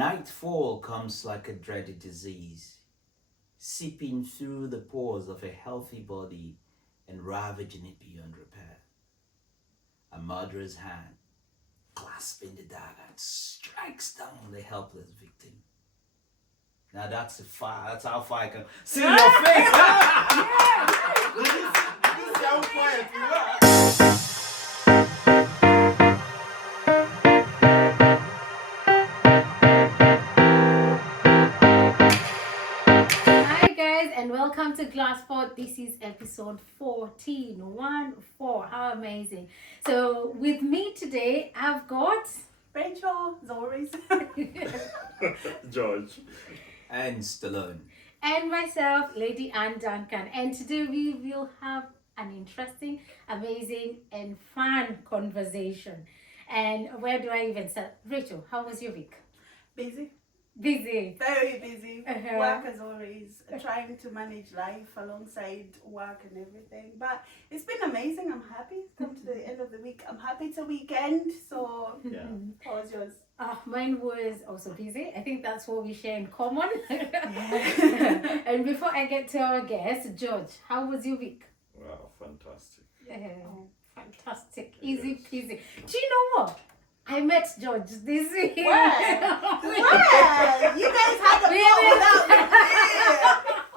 Nightfall comes like a dreaded disease, seeping through the pores of a healthy body and ravaging it beyond repair. A murderer's hand, clasping the dagger, strikes down the helpless victim. Now that's how far I can see your face. You sound quiet, you are. Hi guys, and welcome to GlasPod. This is episode 14. 1-4. How amazing. So with me today, I've got Rachel, as always. George. And Stallone. and myself, Lady Ann Duncan. And today we will have an interesting, amazing, and fun conversation. And where do I even start? Rachel, how was your week? Busy, Busy. very busy. Uh-huh. Work as always, trying to manage life alongside work and everything. But it's been amazing. I'm happy. It's come to the end of the week. I'm happy it's a weekend. So, Yeah. how was yours? Mine was also busy. I think that's what we share in common. And before I get to our guest, George, how was your week? Wow, fantastic. Fantastic. Easy peasy. Do you know what? I met George this week. Where? Where? You guys had a plot without me.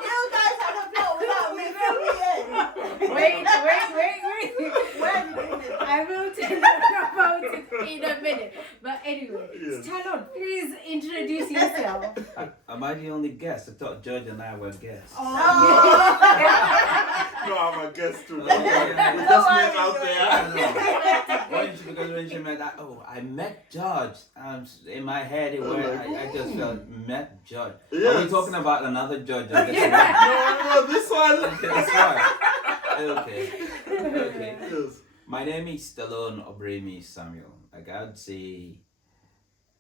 You guys had a plot without me. Fill me in. Wait. Where did you meet? I will tell you about it in a minute. But anyway, Yes. Stalone, please introduce yourself. Am I the only guest? I thought George and I were guests. No, I'm a guest too. Yeah. We just met out I there. know. Because when she met, I met George. In my head, I just felt met George. Are we Yes. talking about another George? No, this one. That's right. Okay. Yes. My name is Stalone Obremi Samuel. Like I would say,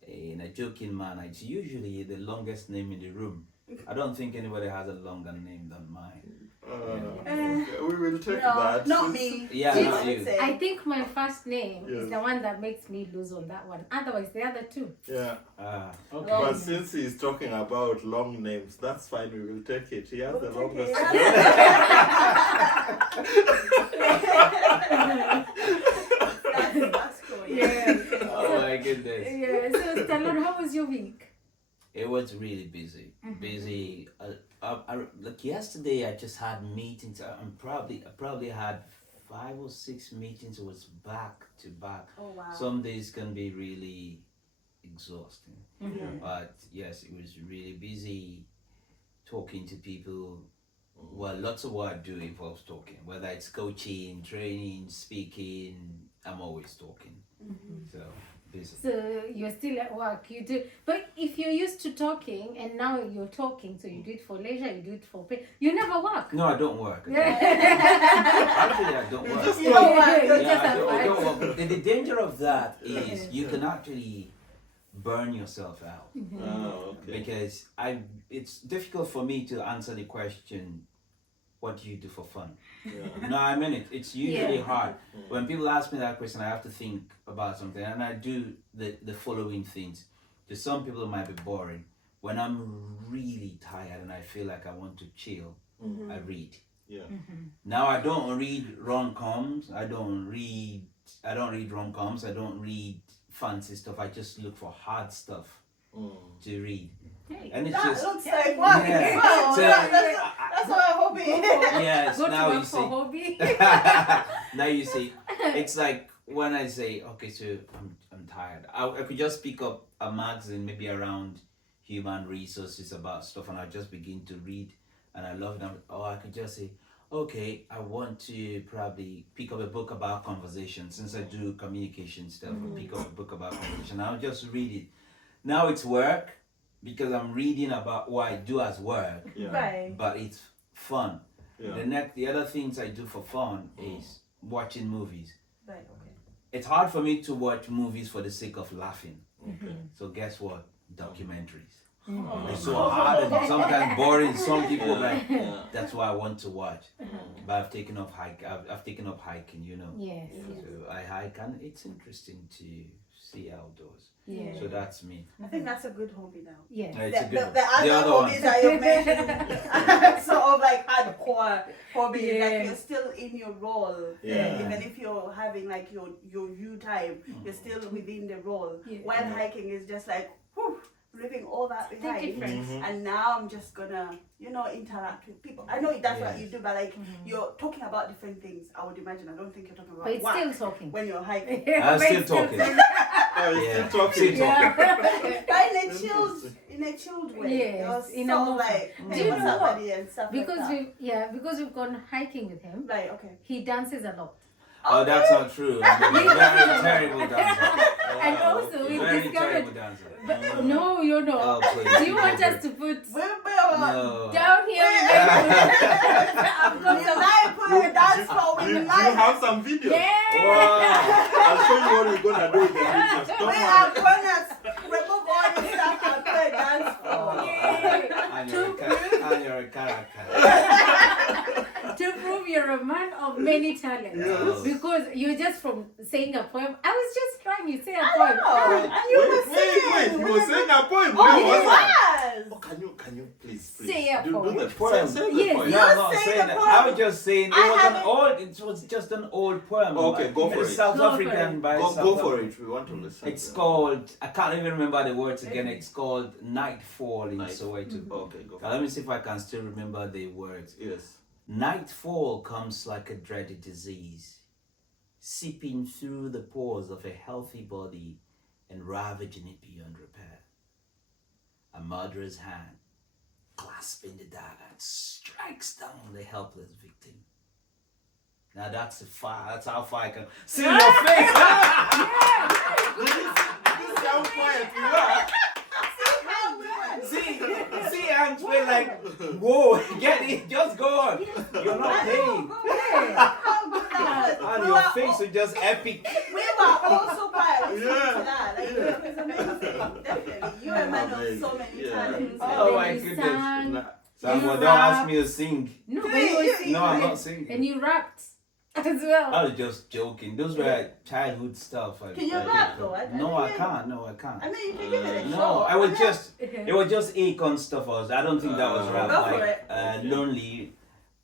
in a joking manner, it's usually the longest name in the room. I don't think anybody has a longer name than mine. Okay, we will take No, that. not me. Yeah, I not would you. say. I think my first name is Yes. the one that makes me lose on that one. Otherwise, the other two. Yeah. Okay. But since he's talking about long names, that's fine. We will take it. He has the We'll take longest it. name. That's cool. Oh my goodness. Yeah. So, Stalone, how was your week? It was really busy. Busy. Like yesterday, I just had meetings. I probably had 5 or 6 meetings. It was back to back. Oh wow. Some days can be really exhausting. Yeah. But yes, it was really busy talking to people. Well, lots of what I do involves talking, whether it's coaching, training, speaking. I'm always talking. So busy. So you're still at work. You do, but if you're used to talking and now you're talking, so you do it for leisure, you do it for pay. You never work. No, I don't work. Yeah. Actually, I don't work. You don't work. You're Yeah, just I at don't work. work. The danger of that is you can actually burn yourself out. Oh, okay. Because it's difficult for me to answer the question, what do you do for fun? Yeah. No, I mean it's usually Yeah. hard. When people ask me that question, I have to think about something, and I do the following things. To some people it might be boring. When I'm really tired and I feel like I want to chill, I read. Yeah. Now I don't read rom-coms. I don't read rom-coms. I don't read fancy stuff. I just look for hard stuff to read. Hey. And it's That just looks like work Yeah. as well. So- That's what I hope it is. yes. Go to Now you work for see. hobby. Now you see. It's like when I say, okay, so I'm tired. I could just pick up a magazine maybe around human resources about stuff, and I just begin to read, and I love them. Or I could just say, okay, I want to probably pick up a book about conversation. Since I do communication stuff, I'll pick up a book about conversation. I'll just read it. Now it's work because I'm reading about what I do as work, Yeah. Right. but it's fun. Yeah. The other things I do for fun is watching movies. Right, okay. It's hard for me to watch movies for the sake of laughing. Okay. So guess what? Documentaries. Oh. They're so hard and sometimes boring. Some people like Yeah. that's what I want to watch. But I've taken up hiking, you know. Yes. So I hike, and it's interesting to see outdoors. Yeah. So that's me. I think that's a good hobby now. Yeah. It's a good one. The other other one. hobbies that you've mentioned, sort of like hardcore hobbies, Yeah. like you're still in your role. Yeah. Even if you're having like your you time, you're still within the role. Yeah. While hiking is just like, whew, leaving all that They're behind. different. And now I'm just gonna, interact with people. I know that's what Yes. you do, but like you're talking about different things. I would imagine. I don't think you're talking about But it's work still talking. when you're hiking. I'm But still it's still talking. Oh, you're Yeah. still talking. Still talking. Yeah. But in a chilled way. Yes, You're in a sort of more- like, Do hey, you what's know up, what? buddy, and stuff because like that. because we've gone hiking with him. Right, okay. He dances a lot. Oh, that's not true. I'm a very terrible dancer. And also we Very discovered. terrible dancer. But no, you're not. Oh, please. Do you want us to put No. down here? I've got We some- might put a dance floor Do with you the light. have some videos? Yeah. Wow. I'll show you what we're gonna do with the videos. Don't We worry. are gonna remove all the stuff and put a dance floor. And you're a character. To prove you're a man of many talents. Yes. Because you're just from saying a poem. I was just trying to say a I poem. know. And you were Wait, singing. you were saying a poem. Oh, Where you was that? was. Oh, can you please Say a do poem. the Poem. Say the Yes. poem. No, You I'm not say saying the that. poem. I was just saying I it was haven't- an old. It was just an old poem. Okay, go for It's it. South Go for African it. by Go South for it. We want to listen. It's called. I can't even remember the words again. It's called Nightfall in Night. Soweto. Okay, go. Now, let me see if I can still remember the words. Yes. Nightfall comes like a dreaded disease, seeping through the pores of a healthy body and ravaging it beyond repair. A murderer's hand, clasping the dagger, strikes down the helpless victim. Now that's that's how far I can see your face. This young poet, you are. See, I'm feeling like, whoa, get it, just go on. You're not paying. How good that was. And We your were face was just epic. We were all so proud listening Yeah. to that. Like, it was amazing. Definitely. You're a man of so many Yeah. talents. Oh my And you goodness. sang. Nah. Someone You don't ask rap. me to sing. No, but you were singing. No, I'm not singing. And you rapped as well. I was just joking. Those were childhood stuff. Can you rap though? No, I can't. No, I can't. I mean, you can give it a No, shot. I was just. It was just Akon stuff. I don't think that was rap. Go for Like it. lonely.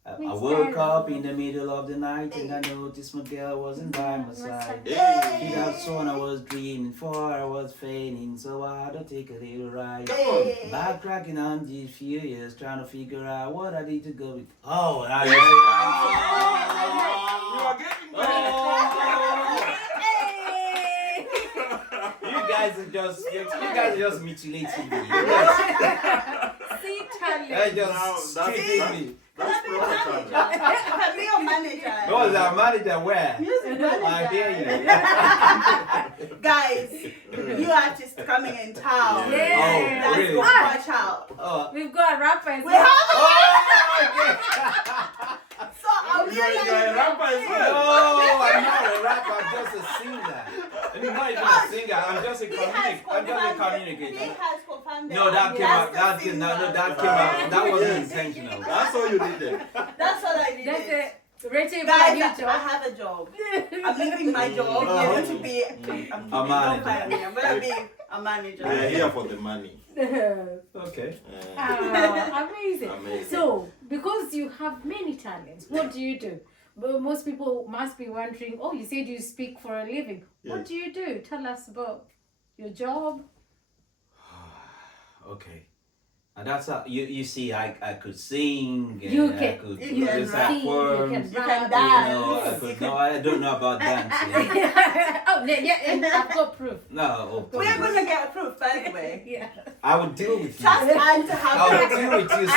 I Which woke style? up in the middle of the night and I noticed my girl wasn't by my side. Hey. She that song I was dreaming for, I was fainting, so I had to take a little ride. Come on. Hey. Backtracking on these few years, trying to figure out what I need to go with. Oh, now you You say, are getting there. oh, Hey. you guys are just mutilating me. You guys See are talent. just Now, treating me. That's Can proper be talent. Can be your manager. No, is our manager where? Music manager. I hear you. Guys, you artists coming in town. Yeah. Oh, That's really? watch out. Oh, We've got rappers. We have oh, so I'm You are a rapper as okay. well. No, I'm not a rapper. I'm just a singer. I'm not even a singer. I'm just a communicator. He has confirmed No, that came out. That came out. That wasn't Yes. intentional. That's all you needed. That's what I did. That's it. Rachel, you Guys, got a new I job. have a job. I'm leaving my job. I'm going to be I'm A manager. don't fire me. I'm going to be a manager. We are here for the money. Okay. Amazing. Amazing. So, because you have many talents, what do you do? But most people must be wondering, oh, you said you speak for a living. What Yes. do you do? Tell us about your job. Okay. And that's how you see. I could sing. And You I can- could you can recite sing, you poems. can You can rap. You dance. know, I could. No, I don't know about dancing. Oh, yeah, and I've got proof. No. Oh, We are please. going to get approved, by the way. Yeah. I would deal with you. Trust and to have I would proof. deal with you I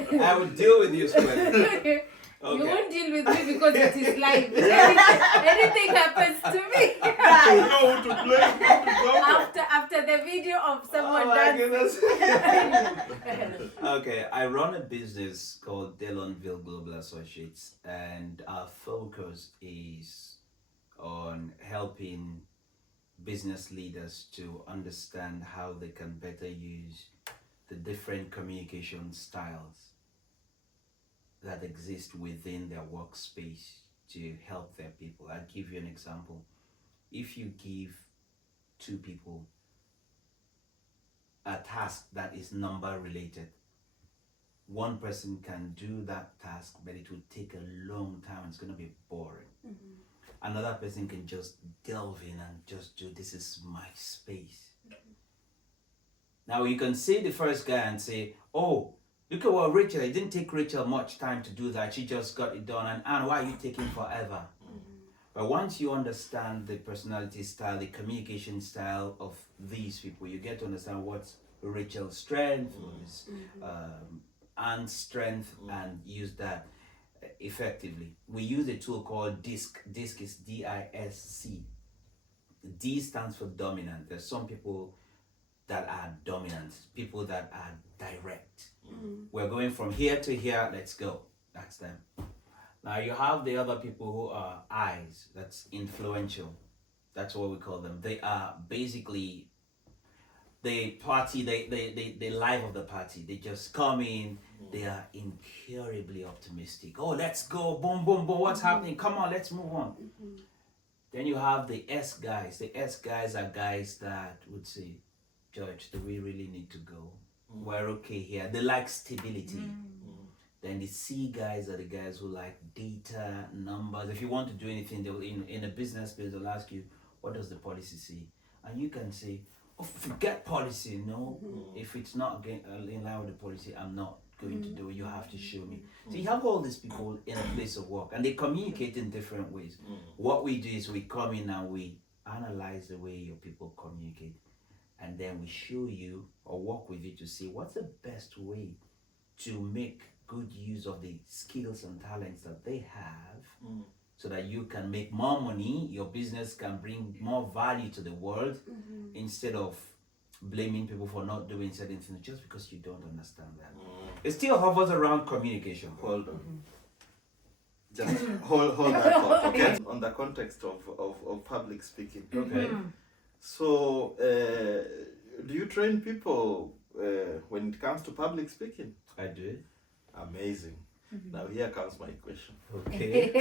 squarely. I would deal with you squarely. You Okay. won't deal with me because it is live. Anything happens to me. You know who to play, who to go for. After the video of someone Oh my dancing. goodness. Okay, I run a business called Delonville Global Associates, and our focus is on helping business leaders to understand how they can better use the different communication styles that exist within their workspace to help their people. I'll give you an example. if you give two people a task that is number related, one person can do that task, but it will take a long time. It's going to be boring. Another person can just delve in and just do, this is my space. Now you can see the first guy and say, oh, look at what Rachel, it didn't take Rachel much time to do that. She just got it done. And Anne, why are you taking forever? But once you understand the personality style, the communication style of these people, you get to understand what's Rachel's strength, what is Anne's strength, and use that effectively. We use a tool called DISC. DISC is D-I-S-C. D stands for dominant. There's some people that are dominant, people that are direct. We're going from here to here, let's go. That's them. Now you have the other people who are eyes, that's influential. That's what we call them. They are basically the party, the life of the party. They just come in, they are incurably optimistic. Oh, let's go, boom, boom, boom, what's happening? Come on, let's move on. Then you have the S guys. The S guys are guys that would say, George, do we really need to go? We're okay here. They like stability. Then the C guys are the guys who like data, numbers. If you want to do anything, they'll in a business space, they'll ask you, what does the policy say? And you can say, oh, forget policy. No, if it's not in line with the policy, I'm not going to do it. You have to show me. So you have all these people in a place of work, and they communicate in different ways. What we do is we come in and we analyze the way your people communicate, and then we show you or work with you to see what's the best way to make good use of the skills and talents that they have, so that you can make more money, your business can bring more value to the world, instead of blaming people for not doing certain things just because you don't understand that. It still hovers around communication. Hold on. Just hold that thought, okay? On the context of public speaking. Okay. So, do you train people when it comes to public speaking? I do. Amazing. Now here comes my question. Okay.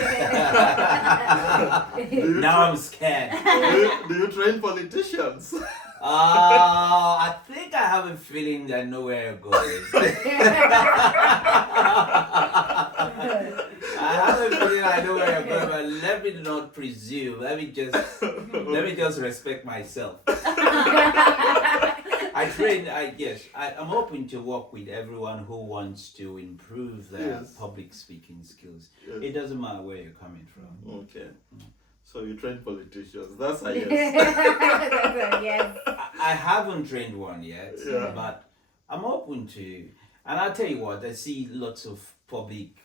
Now I'm scared. Do you train politicians? I think I have a feeling that I know where you're going. I have a feeling I know where you're going, but let me not presume. Let me just respect myself. I'm open to work with everyone who wants to improve their public speaking skills. Yes. It doesn't matter where you're coming from. Okay. So you train politicians. That's a yes. Yes. I haven't trained one yet, Yeah. but I'm open to. And I'll tell you what, I see lots of public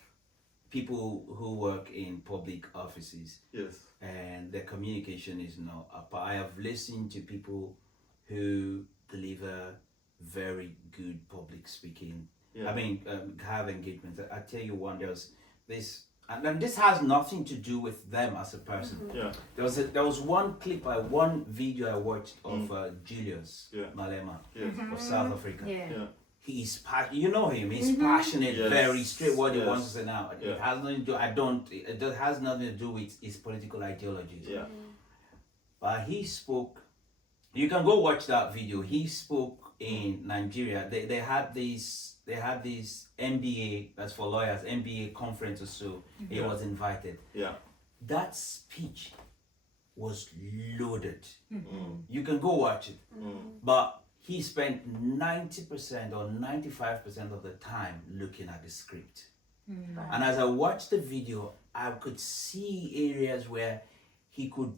people who work in public offices, Yes. and their communication is not up. I have listened to people who deliver very good public speaking. Yeah. I mean, have engagement. I tell you one, there's this, and this has nothing to do with them as a person. Yeah. There was one one video I watched of Julius Malema Yes. of South Africa. Yeah. Yeah. He's you know him. He's passionate, Yes. very straight. What he Yes. wants to say now. Yeah. It has nothing to do. It has nothing to do with his political ideologies. Yeah. But he spoke. You can go watch that video. He spoke in Nigeria. They had this MBA, that's for lawyers, MBA conference or so. He was invited. Yeah. That speech was loaded. You can go watch it. But he spent 90% or 95% of the time looking at the script. And as I watched the video, I could see areas where he could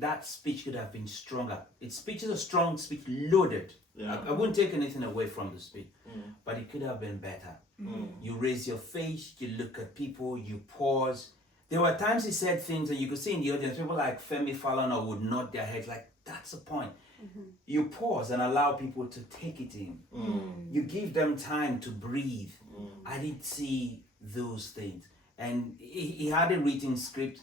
that speech could have been stronger. Its speech is a strong speech, loaded. Yeah. I wouldn't take anything away from the speech, but it could have been better. You raise your face, you look at people, you pause. There were times he said things and you could see in the audience, people like Femi Falana would nod their heads like, that's the point. You pause and allow people to take it in. You give them time to breathe. I didn't see those things. And he had a written script,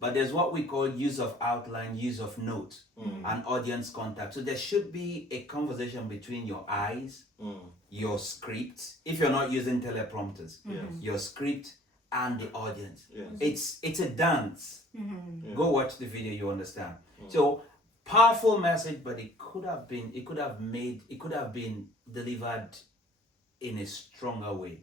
but there's what we call use of outline, use of notes, and audience contact. So there should be a conversation between your eyes, your script, if you're not using teleprompters, your script and the audience. Yes. It's a dance. Yeah. Go watch the video, you understand. So powerful message, but it could have been delivered in a stronger way.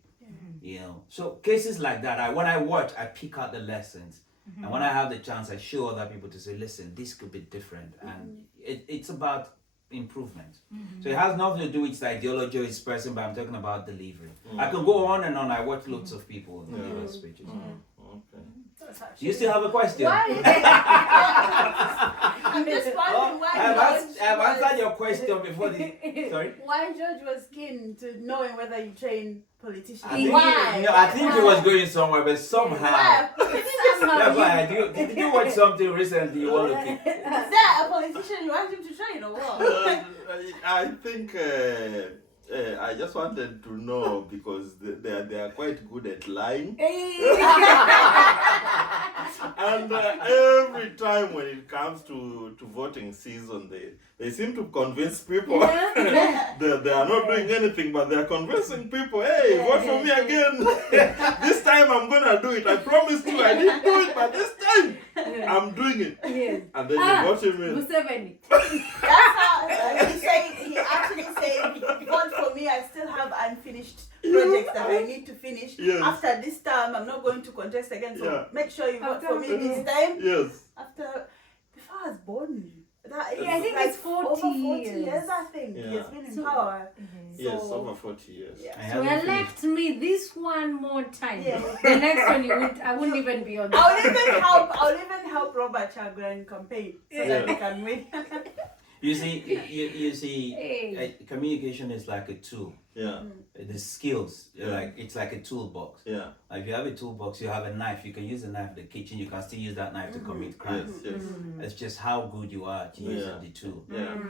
You know, so cases like that, when I watch, I pick out the lessons, and when I have the chance, I show other people to say, listen, this could be different, and it's about improvement. So it has nothing to do with the ideology of this person, but I'm talking about delivery. I can go on and on. I watch lots of people deliver speeches. Okay. Do you still have a question? I'm just wondering why I've answered your question before the. Sorry? why George was keen to knowing whether you train politicians. I think, Why? I think he was going somewhere, but somehow. Why? That's why did you watch something recently you want to keep? Is that a politician you want him to train or what? I think I just wanted to know because they are quite good at lying. And every time when it comes to voting season, they seem to convince people they are not doing anything, but they are convincing people, hey, vote for me again. This time I'm going to do it. I promised you I didn't do it, but this time I'm doing it. Yes. And then you vote him in. Museveni. That's how he actually said, vote for me, I still have unfinished projects that I need to finish. Yes. After this time, I'm not going to contest again, so make sure you vote for me this time. Yes. Before I was born. That is I think like it's 40 over 40 years. years, I think. He has been in So- power. Yes, So- over 40 years. Yeah. I So haven't finished. elect me this one more time. Yeah. The next one I wouldn't even be on the I'll even help Robert Chagrin campaign so that he can win. You see, Hey. communication is like a tool. Yeah. The skills, it's like a toolbox. Yeah. If you have a toolbox, you have a knife. You can use the knife in the kitchen. You can still use that knife to commit crimes. Yes. It's just how good you are to use the tool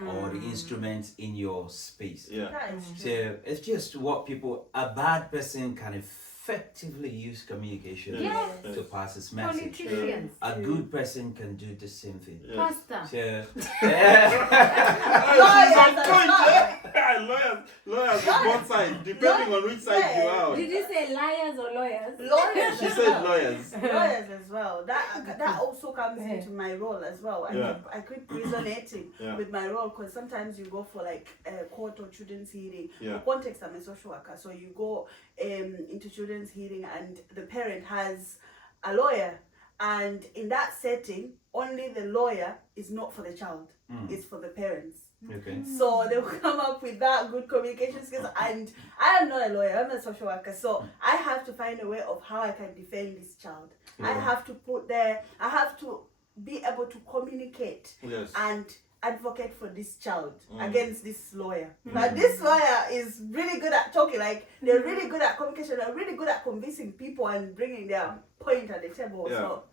or the instruments in your space. Yeah. That is true. So it's just what a bad person can effectively use communication Yes. to pass his message. Politicians. A good person can do the same thing. Yes. Pastor. So, Lawyers on both sides, depending on which side you are. Did you say liars or lawyers? Lawyers She as said well. lawyers. Lawyers as well. That also comes into my role as well. I quit resonating with my role because sometimes you go for like court or children's hearing. Yeah. For context, I'm a social worker, so you go into children's hearing and the parent has a lawyer, and in that setting, only the lawyer is not for the child; it's for the parents. okay. So they will come up with that good communication skills, and I am not a lawyer, I'm a social worker, so I have to find a way of how I can defend this child. I have to I have to be able to communicate Yes. and advocate for this child against this lawyer. But this lawyer is really good at talking, like they're really good at communication, they're really good at convincing people and bringing their point at the table. So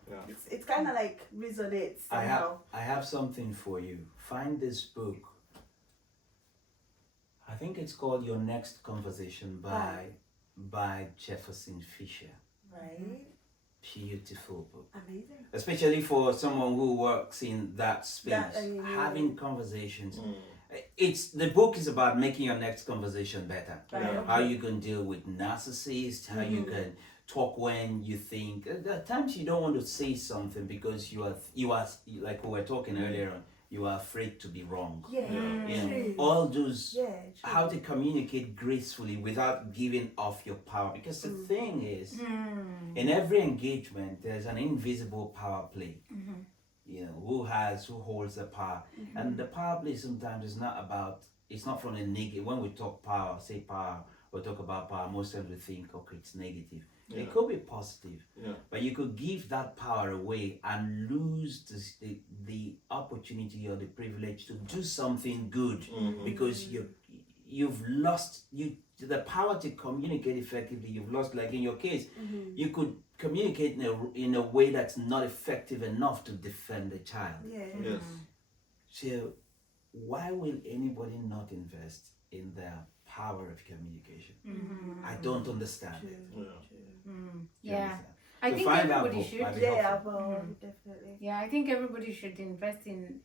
it's kind of like resonates somehow. I have something for you. Find this book. I think it's called Your Next Conversation by Jefferson Fisher. Right? Beautiful book. Amazing. Especially for someone who works in that space. Yeah, having conversations. The book is about making your next conversation better. Right. How you can deal with narcissists, how you can talk when you think at times you don't want to say something because you are like we were talking earlier on, you are afraid to be wrong. Yeah. You know, True. all those Yeah, true. how to communicate gracefully without giving off your power, because the thing is in every engagement there's an invisible power play. You know, who holds the power, and the power play sometimes is not about, it's not from a negative. When we talk power, say power, or talk about power, most times we think, okay, it's negative. It could be positive, but you could give that power away and lose the opportunity or the privilege to do something good because you've lost the power to communicate effectively. You've lost, like in your case, you could communicate in a way that's not effective enough to defend the child. Yes. So why will anybody not invest in their power of communication? I don't understand it. You Yeah. understand? I So think find that everybody book, should. might be Yeah, helpful. well, definitely. Yeah, I think everybody should invest in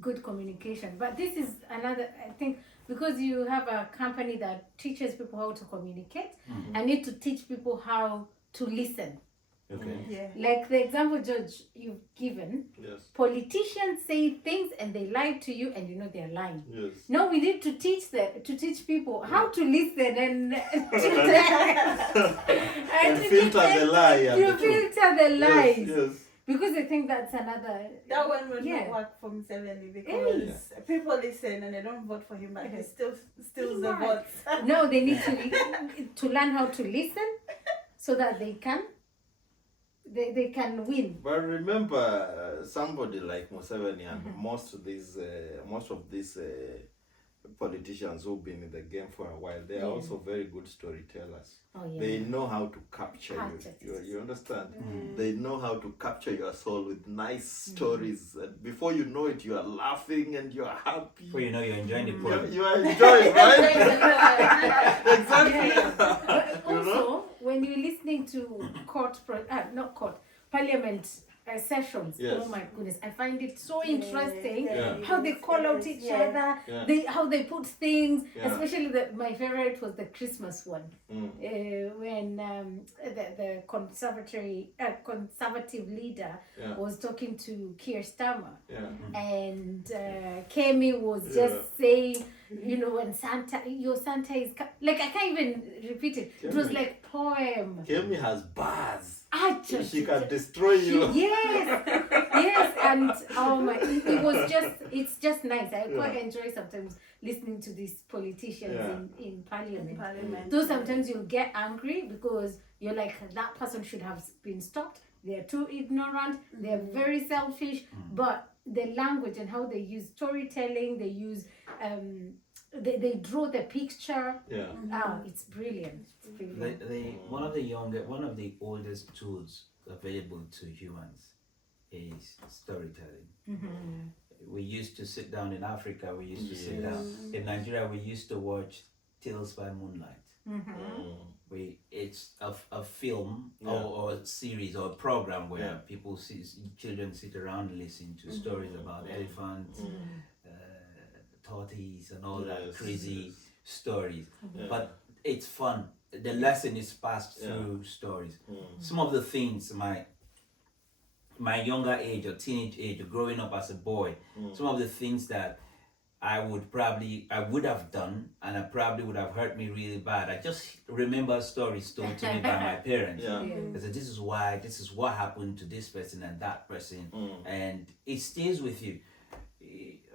good communication. But this is another, I think, because you have a company that teaches people how to communicate, I need to teach people how to listen. Okay. Yeah. Like the example, George, you've given, Yes. politicians say things and they lie to you and you know they're lying. Yes. No, we need to teach people how to listen and And filter the lie and you the truth. filter the lies. Yes. Because they think that's another. That one will Yeah. not work for Museveni because people listen and they don't vote for him, but he still steals the Right. votes. No, they need to learn how to listen so that they can win. But remember, somebody like Museveni and most of these politicians who've been in the game for a while, they are also very good storytellers. Oh yeah. They know how to capture you. You understand? They know how to capture your soul with nice stories. And before you know it, you are laughing and you are happy. Before you know, you're enjoying the poem. You are enjoying, right? Exactly. But You know? also, when you're listening to parliament sessions, Yes. oh my goodness, I find it so interesting Yeah. how they call out each other, Yeah. how they put things, Yeah. especially my favorite was the Christmas one, when the conservative leader was talking to Keir Starmer, and Kemi was just saying, you know, when your Santa is like, I can't even repeat it. It was like poem. Kemi has bars. She can destroy you. Yes, and oh my, it's just nice. I quite enjoy sometimes listening to these politicians in parliament. Though sometimes you'll get angry because you're like, that person should have been stopped. They're too ignorant. They're very selfish. But the language and how they use storytelling, they use they draw the picture. It's brilliant. It's brilliant. One of the oldest tools available to humans is storytelling. We used to sit down in Africa. We used to sit down in Nigeria. We used to watch Tales by Moonlight. It's a film or a series or a program where children sit around and listen to stories about elephants, tortoise, and all that crazy stories. But it's fun. The lesson is passed through stories. Some of the things my younger age or teenage age or growing up as a boy, some of the things that I would have done, and it probably would have hurt me really bad. I just remember stories told to me by my parents. I said, this is what happened to this person and that person, and it stays with you.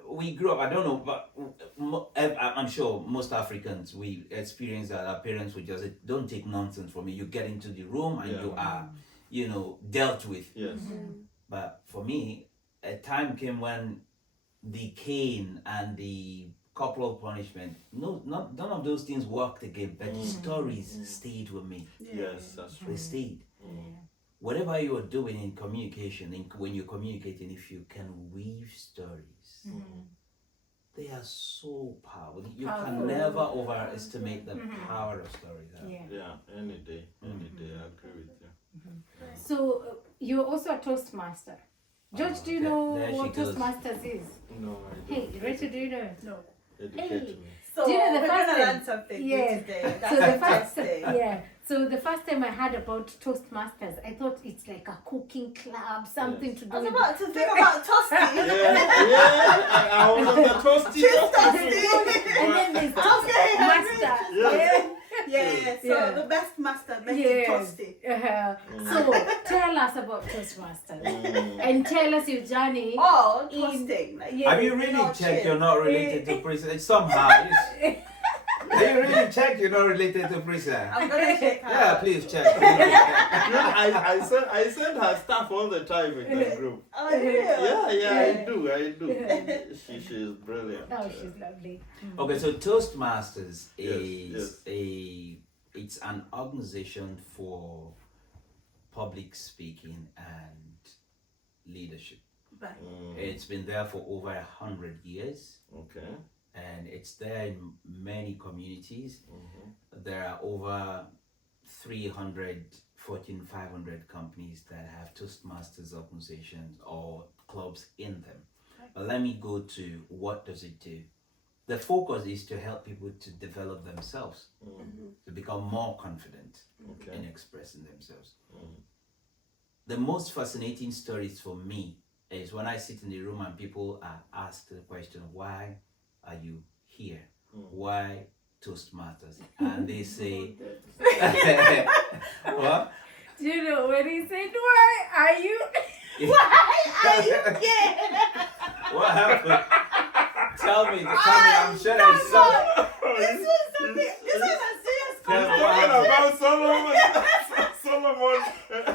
We grew up, I don't know, but I'm sure most Africans, we experience that our parents would just say, don't take nonsense from me. You get into the room and you are, dealt with. But for me, a time came when the cane and the corporal punishment, none of those things worked again, but the stories stayed with me. Yes, that's true. They stayed. Whatever you are doing in communication, when you're communicating, if you can weave stories, they are so powerful. You can never overestimate the power of stories. Any day, I agree with you. So you're also a toastmaster. George, do you know what goes. Toastmasters is? No, I don't. Hey, Rachel, do you know? No. Educate me. So Do you know the we're first gonna time? learn something Yes. today. So the first Interesting. So the first time I heard about Toastmasters, I thought it's like a cooking club, something to do I was with. about to think about toasty. I was on the toasty. She's toasty. And then there's Okay, Toastmaster. So the best master making toasty. So tell us about Toastmasters and tell us your journey. Oh, toasting. Like, Have you really checked you're not related to Prisa? Somehow. Have you really checked you're not related to Prisa? I'm gonna check her. Yeah, please check. I send her stuff all the time in the group. Oh, yeah. I do. She is brilliant. Oh, she's lovely. Okay, so Toastmasters Yes. It's an organization for public speaking and leadership. Right. It's been there for over 100 years, Okay. and it's there in many communities. There are over 300 Fortune 500 companies that have Toastmasters organizations or clubs in them. But let me go to what does it do. The focus is to help people to develop themselves, to become more confident in expressing themselves. the most fascinating stories for me is when I sit in the room and people are asked the question, why are you here? Why Toastmasters? And they say, what? Do you know when he said, why are you? Why are you gay? What happened? Tell me, I'm sure there's some. This was something. This was a serious Tell me Talking what happened. about Solomon. Solomon. This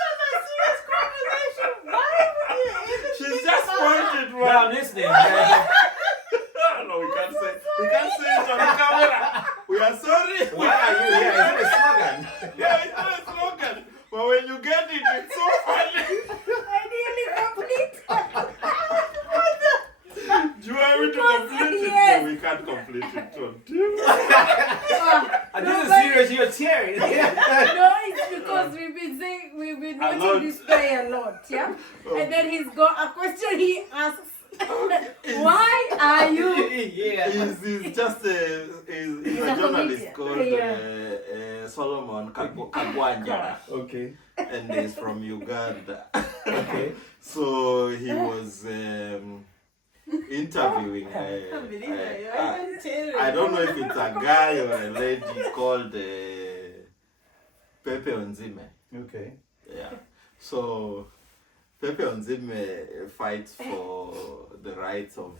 was a serious conversation. Why would you even She's think just about pointed No, one. I'm listening. No, we can't say it on the camera. We are sorry. Why are you here? Is it a slogan? Yeah, it's not a slogan. But when you get it, it's so funny. Ideally complete. Do you want me to complete it? Yes. No, we can't complete it. This is serious, you're tearing. No, it's because we've been A watching lot. this play a lot, yeah? And then he's got a question he asks. Why are you? Yeah. He's just a journalist comedian. called Solomon Kagwanja. Okay. And he's from Uganda. Okay. So he was interviewing. I can't believe it. I don't know if it's a guy or a lady called Pepe Onzime. Okay. Yeah. So Pepe Onzime fights for the rights of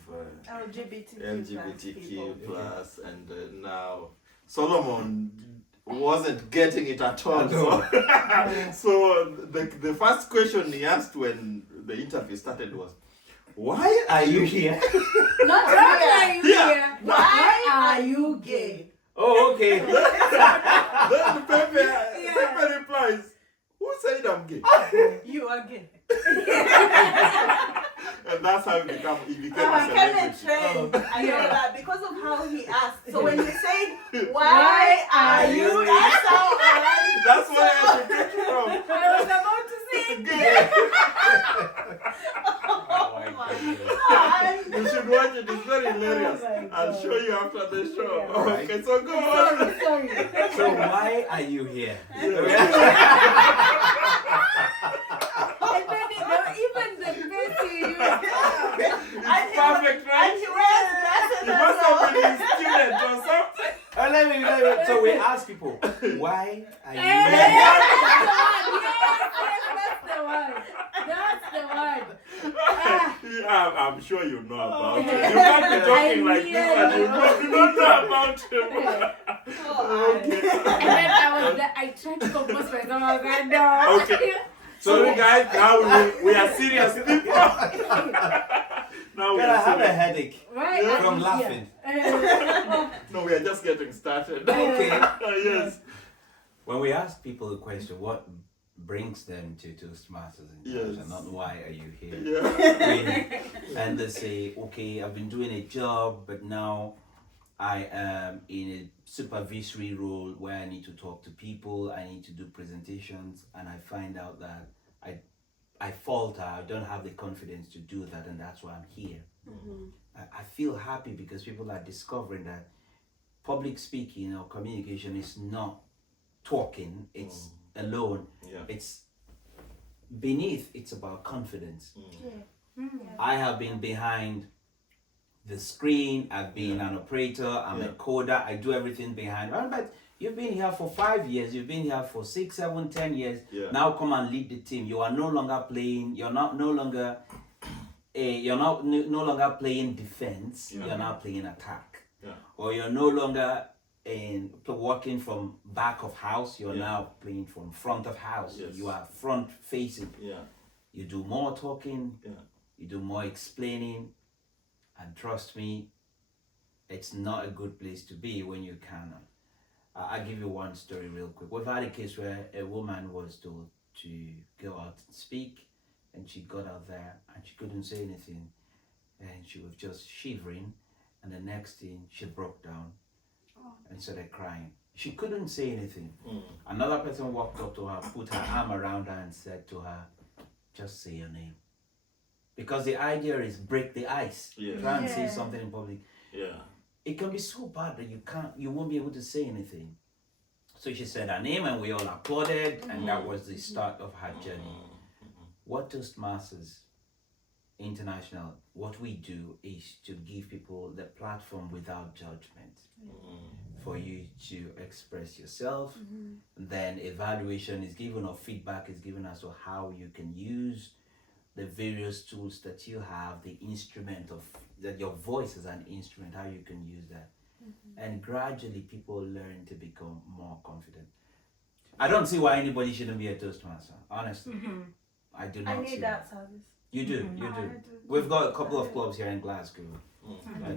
LGBTQ plus, and now Solomon wasn't getting it at all. So the first question he asked when the interview started was, "Why are you here?" Not Why are here. you here? Why are you gay? Oh, okay. Then Pepe replies, "Who said I'm gay?" You are gay. And that's how he became It a became a celebrity. trend. I know Yeah. that because of how he asked. So when you say, why are you? you- That's how I That's where I should get it from. I was about to say it. Oh my God. You should watch it. It's very hilarious. Oh my I'll God. show you after the show. Yeah. Okay, so go on. Sorry. So why are you here? And then even the face you use. It's perfect, And right? he wears glasses He as must have well. been his student or something. Let me. So we ask people, why are you Yes, here? that's the one. That's the one. Yeah, I'm sure you know about him. You can't be talking like this and you don't know about him. Okay. And then I tried to compose myself. I was like, no. Okay. So guys, now we are serious people. Now we God, I are have a serious. headache Right? from laughing. No, we are just getting started. Okay. Yes. When we ask people the question, what brings them to Toastmasters in Yes. Georgia, not why are you here? Yeah. And they say, okay, I've been doing a job, but now I am in a supervisory role where I need to talk to people, I need to do presentations, and I find out that I falter, I don't have the confidence to do that, and that's why I'm here. I feel happy because people are discovering that public speaking or communication is not talking, it's alone, Yeah. it's beneath, it's about confidence. Mm. I have been behind the screen, I've been an operator, I'm a coder, I do everything behind. But you've been here for 5 years, you've been here for 6, 7, 10 years. Yeah. Now come and lead the team. You are no longer playing, you're not no longer no longer playing defense, you're now playing attack. Yeah. Or you're no longer working from back of house, you're now playing from front of house. Yes. You are front facing. Yeah. You do more talking, Yeah. you do more explaining, and trust me, it's not a good place to be when you can. I'll give you one story real quick. We've had a case where a woman was told to go out and speak, and she got out there and she couldn't say anything, and she was just shivering, and the next thing she broke down and started crying. She couldn't say anything. Another person walked up to her, put her arm around her and said to her, just say your name. Because the idea is break the ice. Yeah. Try and say something in public. Yeah. It can be so bad that you won't be able to say anything. So she said her name and we all applauded, and that was the start of her journey. What Toastmasters International, what we do is to give people the platform without judgment for you to express yourself. Then evaluation is given or feedback is given as to how you can use the various tools that you have, the instrument of that your voice is an instrument, how you can use that. And gradually people learn to become more confident. I don't see why anybody shouldn't be a Toastmaster, honestly. I do not I see need that service. You do, you I do. do. We've got a couple of clubs here in Glasgow.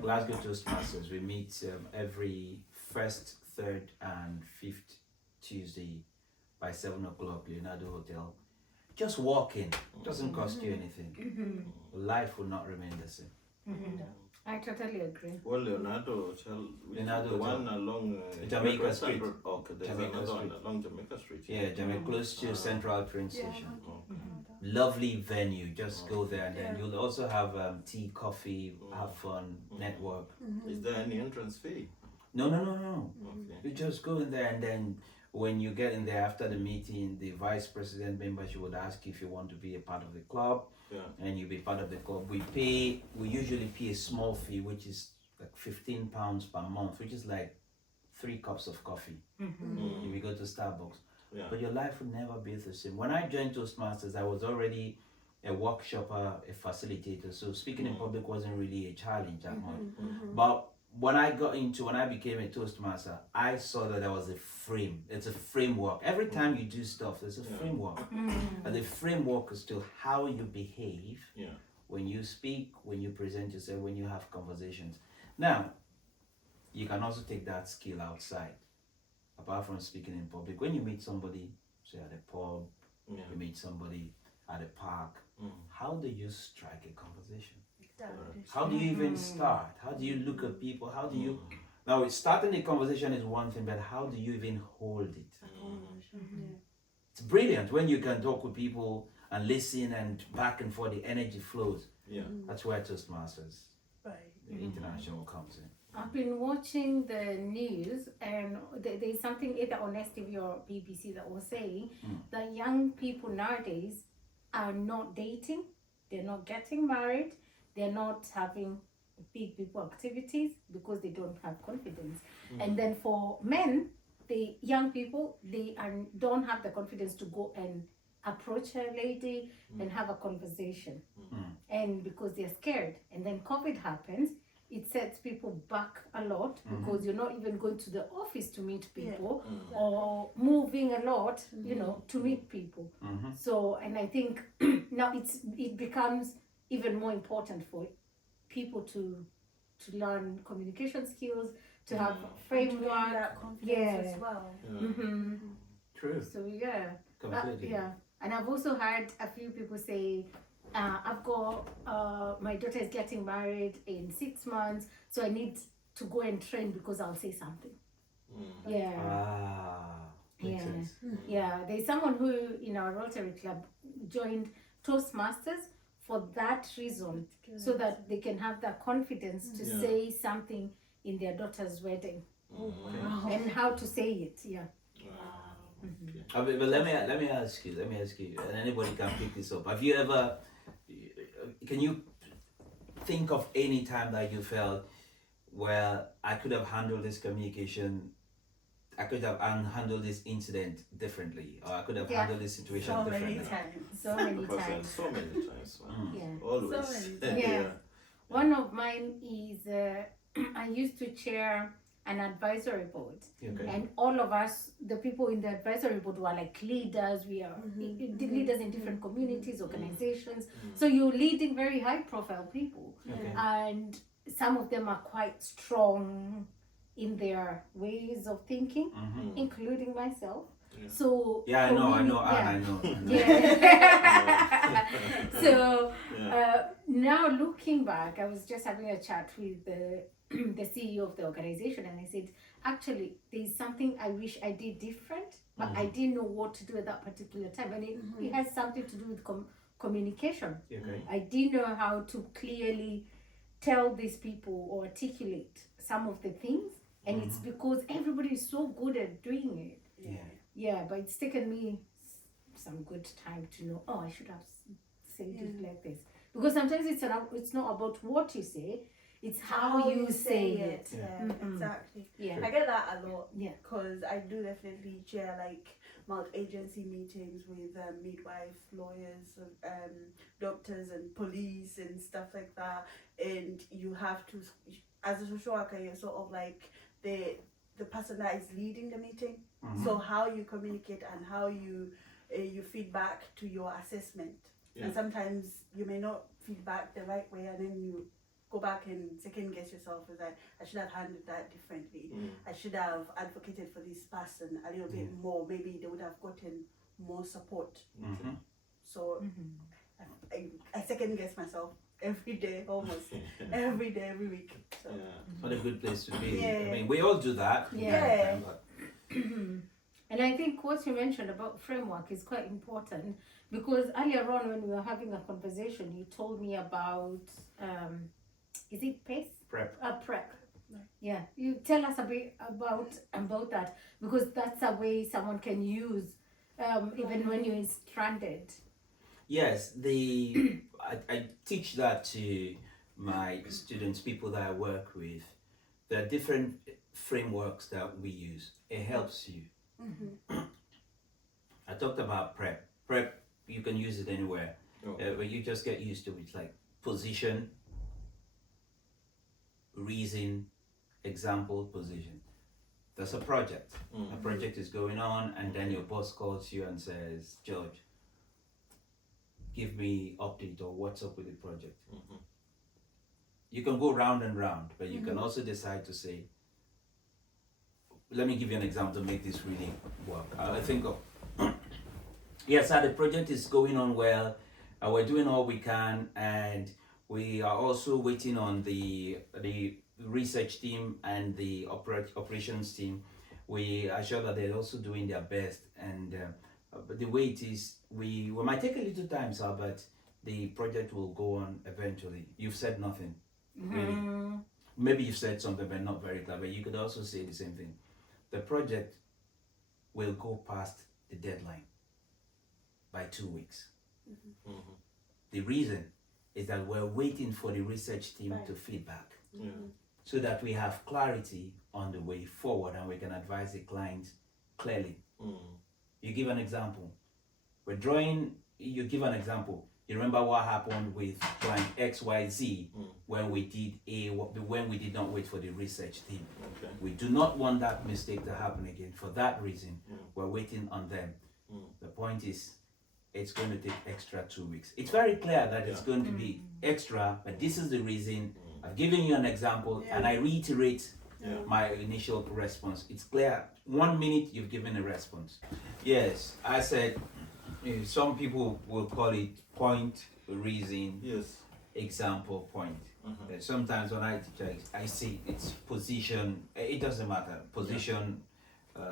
Glasgow Toastmasters. We meet every first, third, and fifth Tuesday by 7 o'clock, Leonardo Hotel. Just walk in. Doesn't cost you anything. Life will not remain the same. I totally agree. Well, Leonardo Hotel, Leonardo the Hotel. one along Jamaica West Street. Road. Okay, there's Jamaica another one Street. along Jamaica Street. Yeah, Jamaica, close to Central Train Station. Okay. Lovely venue. Just go there, and then you'll also have tea, coffee, have fun, network. Is there any entrance fee? No. Okay. You just go in there, and then when you get in there after the meeting, the vice president members would ask if you want to be a part of the club, and you'll be part of the club. We usually pay a small fee, which is like £15 per month, which is like 3 cups of coffee. If you go to Starbucks. But your life would never be the same. When I joined Toastmasters, I was already a workshopper, a facilitator, so speaking in public wasn't really a challenge that much. But when I became a Toastmaster, I saw that there was a frame. It's a framework. Every time you do stuff, there's a framework. And the framework is to how you behave when you speak, when you present yourself, when you have conversations. Now, you can also take that skill outside. Apart from speaking in public, when you meet somebody, say at a pub, you meet somebody at a park, how do you strike a conversation? How do you even start? How do you look at people? How do you... Now, starting a conversation is one thing, but how do you even hold it? It's brilliant when you can talk with people and listen and back and forth, the energy flows. That's where Toastmasters, the international, comes in. I've been watching the news, and there's something either on STV or BBC that was saying that young people nowadays are not dating, they're not getting married, they're not having big people activities because they don't have confidence. And then for men, the young people, don't have the confidence to go and approach a lady and have a conversation, and because they're scared. And then COVID happens. It sets people back a lot because you're not even going to the office to meet people or moving a lot, to meet people. So, and I think now it becomes even more important for people to learn communication skills, to have framework. That confidence as well. True. So Completely. and I've also heard a few people say, I've got my daughter is getting married in 6 months, so I need to go and train because I'll say something. Makes sense. There's someone who in our Rotary Club joined Toastmasters for that reason, so that they can have the confidence to say something in their daughter's wedding and how to say it. But let me ask you, and anybody can pick this up. Have you ever? Can you think of any time that you felt, well, I could have handled this communication, I could have handled this incident differently, or I could have handled this situation differently? So many times. So many times. Always. So many. One of mine is I used to chair an advisory board, and all of us, the people in the advisory board, were like leaders. We are leaders in different communities, organizations. So you're leading very high profile people, and some of them are quite strong in their ways of thinking, including myself. So I know. So now looking back, I was just having a chat with the CEO of the organization, and I said, actually, there's something I wish I did different, but I didn't know what to do at that particular time, and it has something to do with communication. I didn't know how to clearly tell these people or articulate some of the things, and it's because everybody is so good at doing it. Yeah, but it's taken me some good time to know, oh, I should have said it like this. Because sometimes it's not about what you say, it's how you say it. Yeah, exactly. Yeah. I get that a lot. Yeah. Because I do definitely chair like multi-agency meetings with midwife, lawyers, doctors, and police and stuff like that. And you have to, as a social worker, you're sort of like the person that is leading the meeting. So how you communicate and how you feedback to your assessment. And sometimes you may not feedback the right way, and then you go back and second guess yourself. Is like, I should have handled that differently. I should have advocated for this person a little bit more. Maybe they would have gotten more support. So I second guess myself every day, almost every day, every week. So. It's not a good place to be. I mean, we all do that. And I think what you mentioned about framework is quite important, because earlier on when we were having a conversation, you told me about, is it PACE? Prep. Prep. Yeah, you tell us a bit about that, because that's a way someone can use even when you're stranded. Yes, I teach that to my students, people that I work with. There are different frameworks that we use. It helps you. I talked about prep. Prep, you can use it anywhere. But you just get used to it, like position, reason, example, position. That's a project. A project is going on, and then your boss calls you and says, George, give me update or what's up with the project. You can go round and round, but you can also decide to say, let me give you an example to make this really work. I think of, yes, the project is going on well. We're doing all we can, and we are also waiting on the research team and the operations team. We are sure that they're also doing their best, and but the way it is, we might take a little time, sir, but the project will go on eventually. You've said nothing, really. Maybe you've said something, but not very clear. But you could also say the same thing. The project will go past the deadline by 2 weeks. The reason is that we're waiting for the research team to feedback, so that we have clarity on the way forward and we can advise the client clearly. You give an example. You give an example. You remember what happened with client XYZ when we did not wait for the research team. We do not want that mistake to happen again. For that reason, we're waiting on them. The point is, it's going to take extra 2 weeks. It's very clear that it's going to be extra, but this is the reason. I've given you an example, and I reiterate my initial response. It's clear. 1 minute, you've given a response. Yes, I said, some people will call it point, reason, example, point. Sometimes when I teach, I see it's position. It doesn't matter. Position,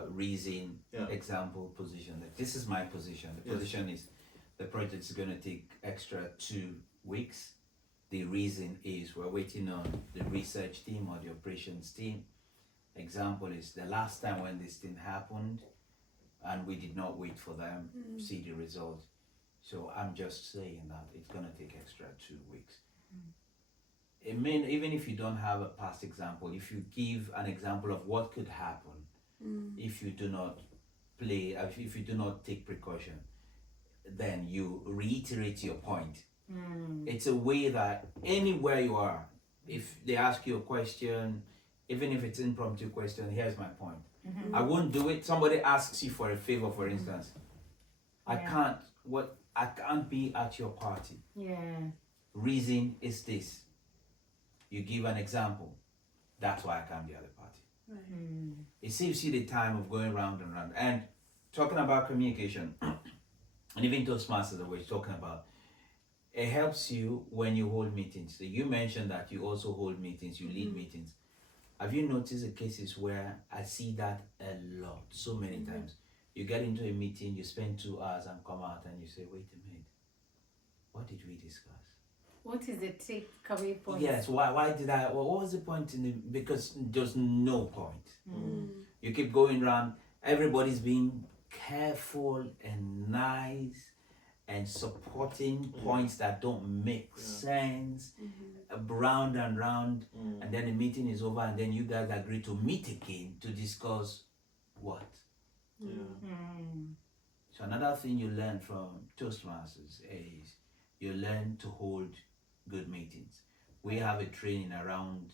reason, example, position. Like, this is my position. The position is the project is going to take extra 2 weeks. The reason is we're waiting on the research team or the operations team. Example is the last time when this thing happened, and we did not wait for them to see the result. So I'm just saying that it's going to take extra 2 weeks. It may, even if you don't have a past example, if you give an example of what could happen if you do not if you do not take precaution, then you reiterate your point. It's a way that anywhere you are, if they ask you a question, even if it's impromptu question, here's my point. I won't do it. Somebody asks you for a favor, for instance. I can't be at your party. Reason is this. You give an example. That's why I can't be at the party. It saves you the time of going round and round. And talking about communication, and even toastmasters that we're talking about, it helps you when you hold meetings. So you mentioned that you also hold meetings, you lead meetings. Have you noticed the cases where I see that a lot, so many times? You get into a meeting, you spend 2 hours and come out and you say, wait a minute, what did we discuss? What is the takeaway point? Yes, why did what was the point because there's no point. You keep going around, everybody's being careful and nice and supporting points that don't make sense, round and round, and then the meeting is over, and then you guys agree to meet again to discuss what. So another thing you learn from Toastmasters is you learn to hold good meetings. We have a training around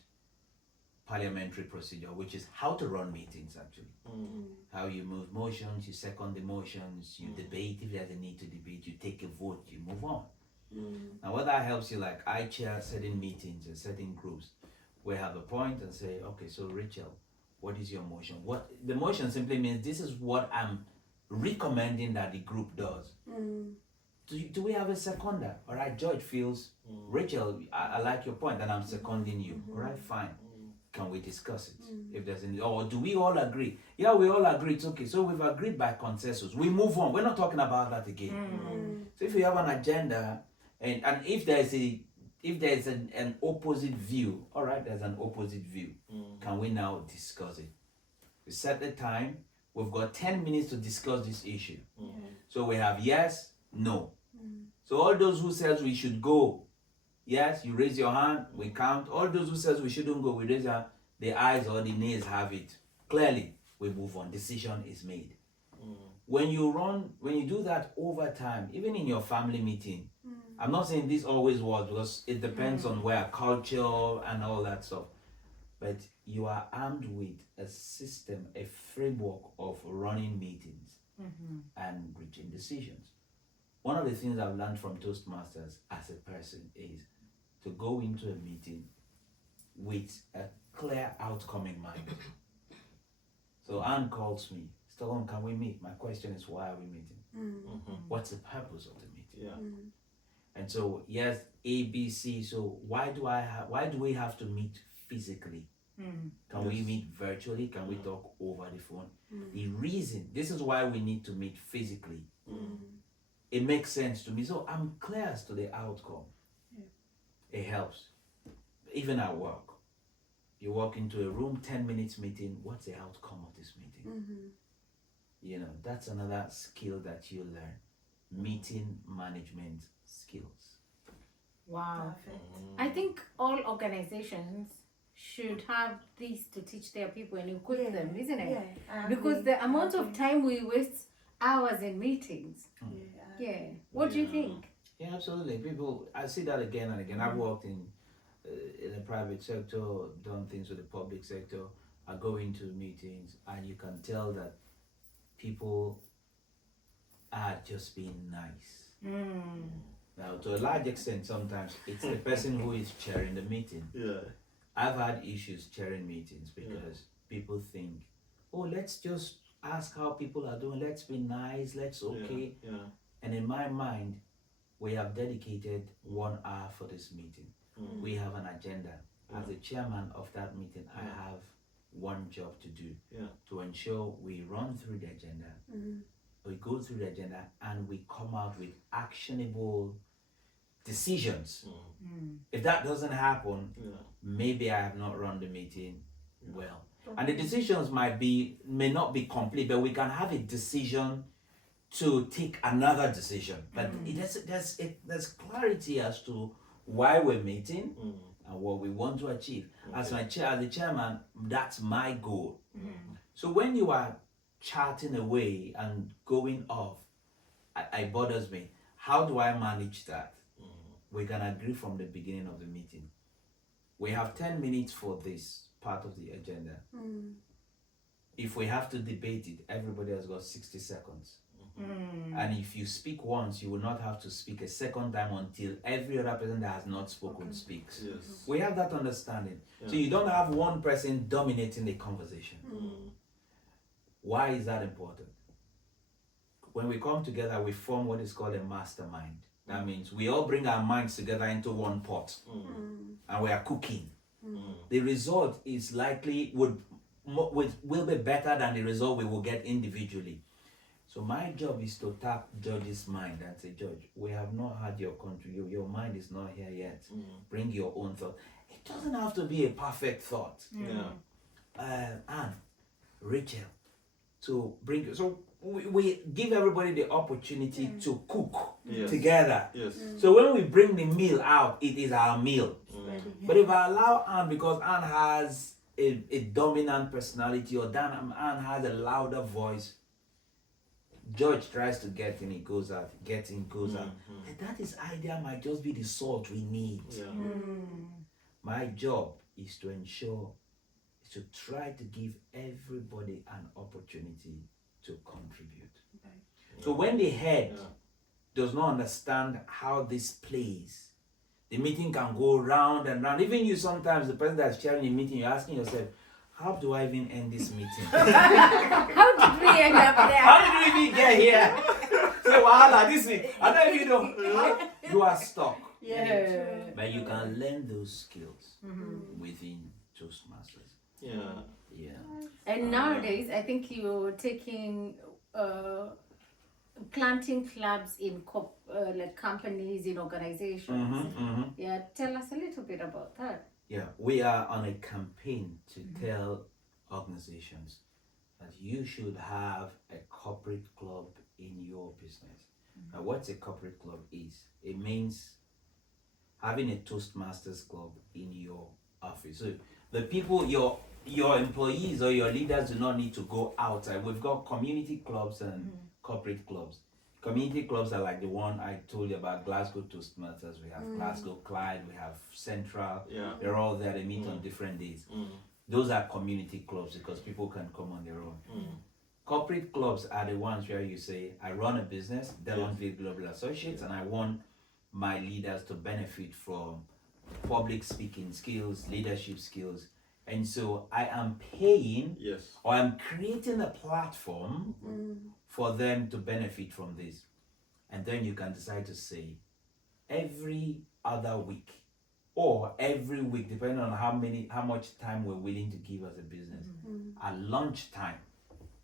parliamentary procedure, which is how to run meetings actually. How you move motions, you second the motions, you debate if there's a need to debate, you take a vote, you move on. Now what that helps you, like I chair certain meetings and certain groups, we have a point and say, okay, so Rachel, what is your motion? What the motion simply means this is what I'm recommending that the group does. Do we have a seconder? All right, George feels, Rachel, I like your point and I'm seconding you. All right, fine. Can we discuss it? If there's any, or do we all agree? Yeah, we all agree. It's okay. So we've agreed by consensus. We move on. We're not talking about that again. So if you have an agenda, and if there's an opposite view, all right, there's an opposite view. Can we now discuss it? We set the time. We've got 10 minutes to discuss this issue. So we have yes, no. So all those who says we should go, yes, you raise your hand, we count. All those who says we shouldn't go, we raise our, the ayes or the nays have it. Clearly, we move on. Decision is made. When you do that over time, even in your family meeting, I'm not saying this always works because it depends on where culture and all that stuff. But you are armed with a system, a framework of running meetings and reaching decisions. One of the things I've learned from Toastmasters as a person is to go into a meeting with a clear outcome in mind. So Anne calls me, Stalone, can we meet? My question is, why are we meeting? What's the purpose of the meeting? And so, yes, A, B, C. So why do we have to meet physically? Can we meet virtually? Can we talk over the phone? The reason, this is why we need to meet physically. It makes sense to me. So I'm clear as to the outcome. It helps. Even at work. You walk into a room, 10 minutes meeting, what's the outcome of this meeting? You know, that's another skill that you learn. Meeting management skills. Wow. I think all organizations should have this to teach their people and equip them, isn't it? Because the amount of time we waste hours in meetings. What do you think? Yeah, absolutely. People, I see that again and again. I've worked in the private sector, done things with the public sector. I go into meetings and you can tell that people are just being nice. Now, to a large extent, sometimes it's the person who is chairing the meeting. I've had issues chairing meetings because people think, oh, let's just ask how people are doing. Let's be nice. Let's okay. And in my mind, we have dedicated 1 hour for this meeting. We have an agenda. As the chairman of that meeting, I have one job to do to ensure we run through the agenda, we go through the agenda, and we come out with actionable decisions. If that doesn't happen, maybe I have not run the meeting well. And the decisions may not be complete, but we can have a decision to take another decision. But there's clarity as to why we're meeting and what we want to achieve. As the chairman, that's my goal. So when you are chatting away and going off, it bothers me. How do I manage that? We can agree from the beginning of the meeting. We have 10 minutes for this part of the agenda. If we have to debate it, everybody has got 60 seconds. And if you speak once, you will not have to speak a second time until every other person that has not spoken speaks. We have that understanding. So you don't have one person dominating the conversation. Why is that important? When we come together, we form what is called a mastermind. That means we all bring our minds together into one pot and we are cooking. The result is likely will be better than the result we will get individually. So my job is to tap George's mind and say, George, we have not had your country. Your mind is not here yet. Bring your own thought. It doesn't have to be a perfect thought. Anne, Rachel, to bring. So we give everybody the opportunity to cook Yes. together. Yes. So when we bring the meal out, it is our meal. But if I allow Anne, because Anne has a dominant personality, or Anne has a louder voice, George tries to get in, he goes out, gets in, goes out. And that is idea might just be the salt we need. Yeah. My job is to ensure, is to try to give everybody an opportunity to contribute. So when the head does not understand how this plays, the meeting can go round and round. Even you sometimes, the person that's chairing the meeting, you're asking yourself, how do I even end this meeting? How did we end up there? How did we even get here? So wahala this week. I don't even know. You are stuck. Yeah. But you can learn those skills within Toastmasters. Yeah. Yeah. And nowadays, I think you're taking planting clubs in like companies, in organizations. Yeah, tell us a little bit about that. Yeah, we are on a campaign to tell organizations that you should have a corporate club in your business. Now, what's a corporate club is? It means having a Toastmasters club in your office. So the people, your employees or your leaders do not need to go outside. We've got community clubs and corporate clubs. Community clubs are like the one I told you about, Glasgow Toastmasters. We have Glasgow Clyde, we have Central. Yeah. They're all there, they meet on different days. Those are community clubs because people can come on their own. Corporate clubs are the ones where you say, I run a business, Delonville Global Associates, and I want my leaders to benefit from public speaking skills, leadership skills. And so I am paying, or I'm creating a platform for them to benefit from this. And then you can decide to say, every other week or every week, depending on how much time we're willing to give as a business, at lunchtime,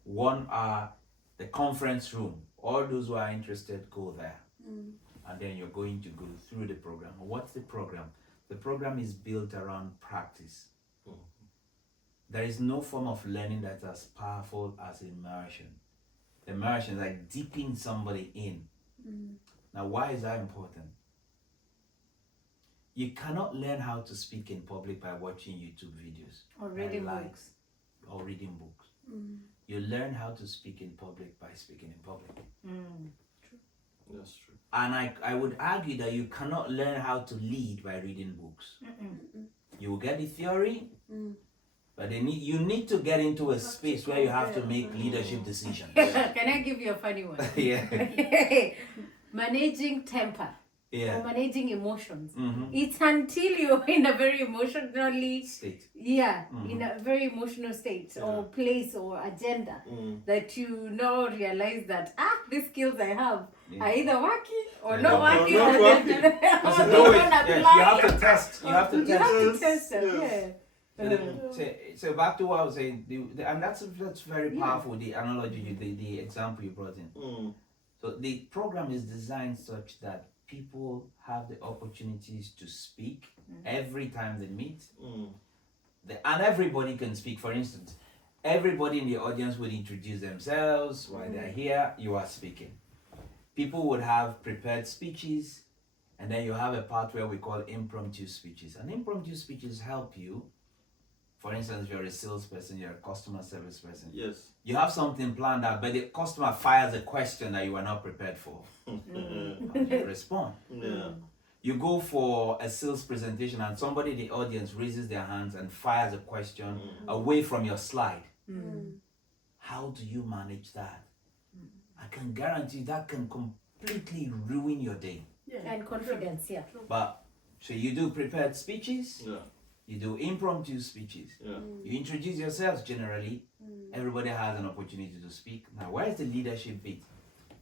1 hour, the conference room, all those who are interested go there. And then you're going to go through the program. What's the program? The program is built around practice. There is no form of learning that's as powerful as immersion. Immersion is like dipping somebody in. Now, why is that important? You cannot learn how to speak in public by watching YouTube videos. Or reading by books. Or reading books. You learn how to speak in public by speaking in public. That's true. And I would argue that you cannot learn how to lead by reading books. You will get the theory, but you need to get into a space where you have to make leadership decisions. Can I give you a funny one? Yeah. Managing temper. Yeah. Or managing emotions. It's until you're in a very emotionally State. in a very emotional state or place or agenda that you now realize that these skills I have are either working or not working, not or working. they don't Yes, apply. you have to test. You have to You test. have to test them. So back to what I was saying, and that's very powerful. The analogy, the example you brought in. So the program is designed such that people have the opportunities to speak every time they meet, and everybody can speak. For instance, everybody in the audience would introduce themselves while they're here. You are speaking. People would have prepared speeches, and then you have a part where we call impromptu speeches. And impromptu speeches help you. For instance, if you're a salesperson, you're a customer service person. Yes. You have something planned out, but the customer fires a question that you were not prepared for. How do you respond? You go for a sales presentation and somebody in the audience raises their hands and fires a question away from your slide. How do you manage that? I can guarantee that can completely ruin your day. And confidence, But so you do prepared speeches. Yeah. You do impromptu speeches. You introduce yourselves generally. Everybody has an opportunity to speak. Now, where's the leadership bit?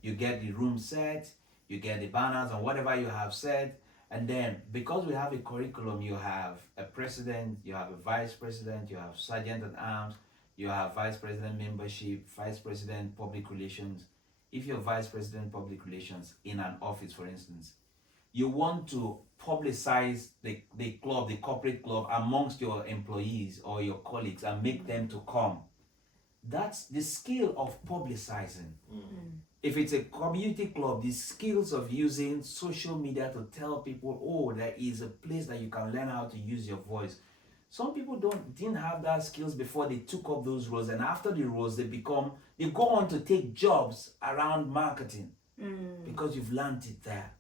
You get the room set, you get the banners and whatever you have said. And then, because we have a curriculum, you have a president, you have a vice president, you have sergeant at arms, you have vice president membership, vice president public relations. If you're vice president public relations in an office, for instance, you want to publicize the club, the corporate club amongst your employees or your colleagues and make them to come. That's the skill of publicizing. Mm. If it's a community club, the skills of using social media to tell people, oh, there is a place that you can learn how to use your voice. Some people didn't have that skills before they took up those roles, and after the roles they go on to take jobs around marketing because you've learned it there.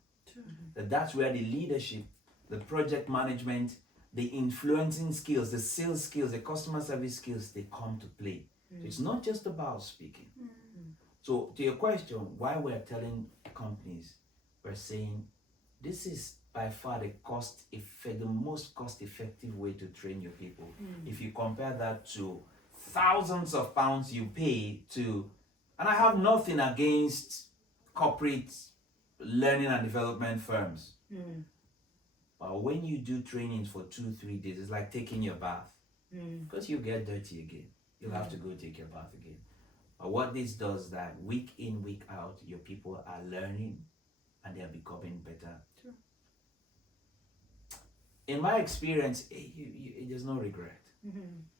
That's where the leadership, the project management, the influencing skills, the sales skills, the customer service skills, they come to play. So it's not just about speaking. So to your question, why we're telling companies, we're saying this is by far the most cost-effective way to train your people. If you compare that to thousands of pounds you pay to, and I have nothing against corporate learning and development firms. But when you do trainings for 2-3 days, it's like taking your bath. Because you get dirty again. You'll have to go take your bath again. But what this does is that week in, week out, your people are learning and they're becoming better. True. In my experience, there's no regret,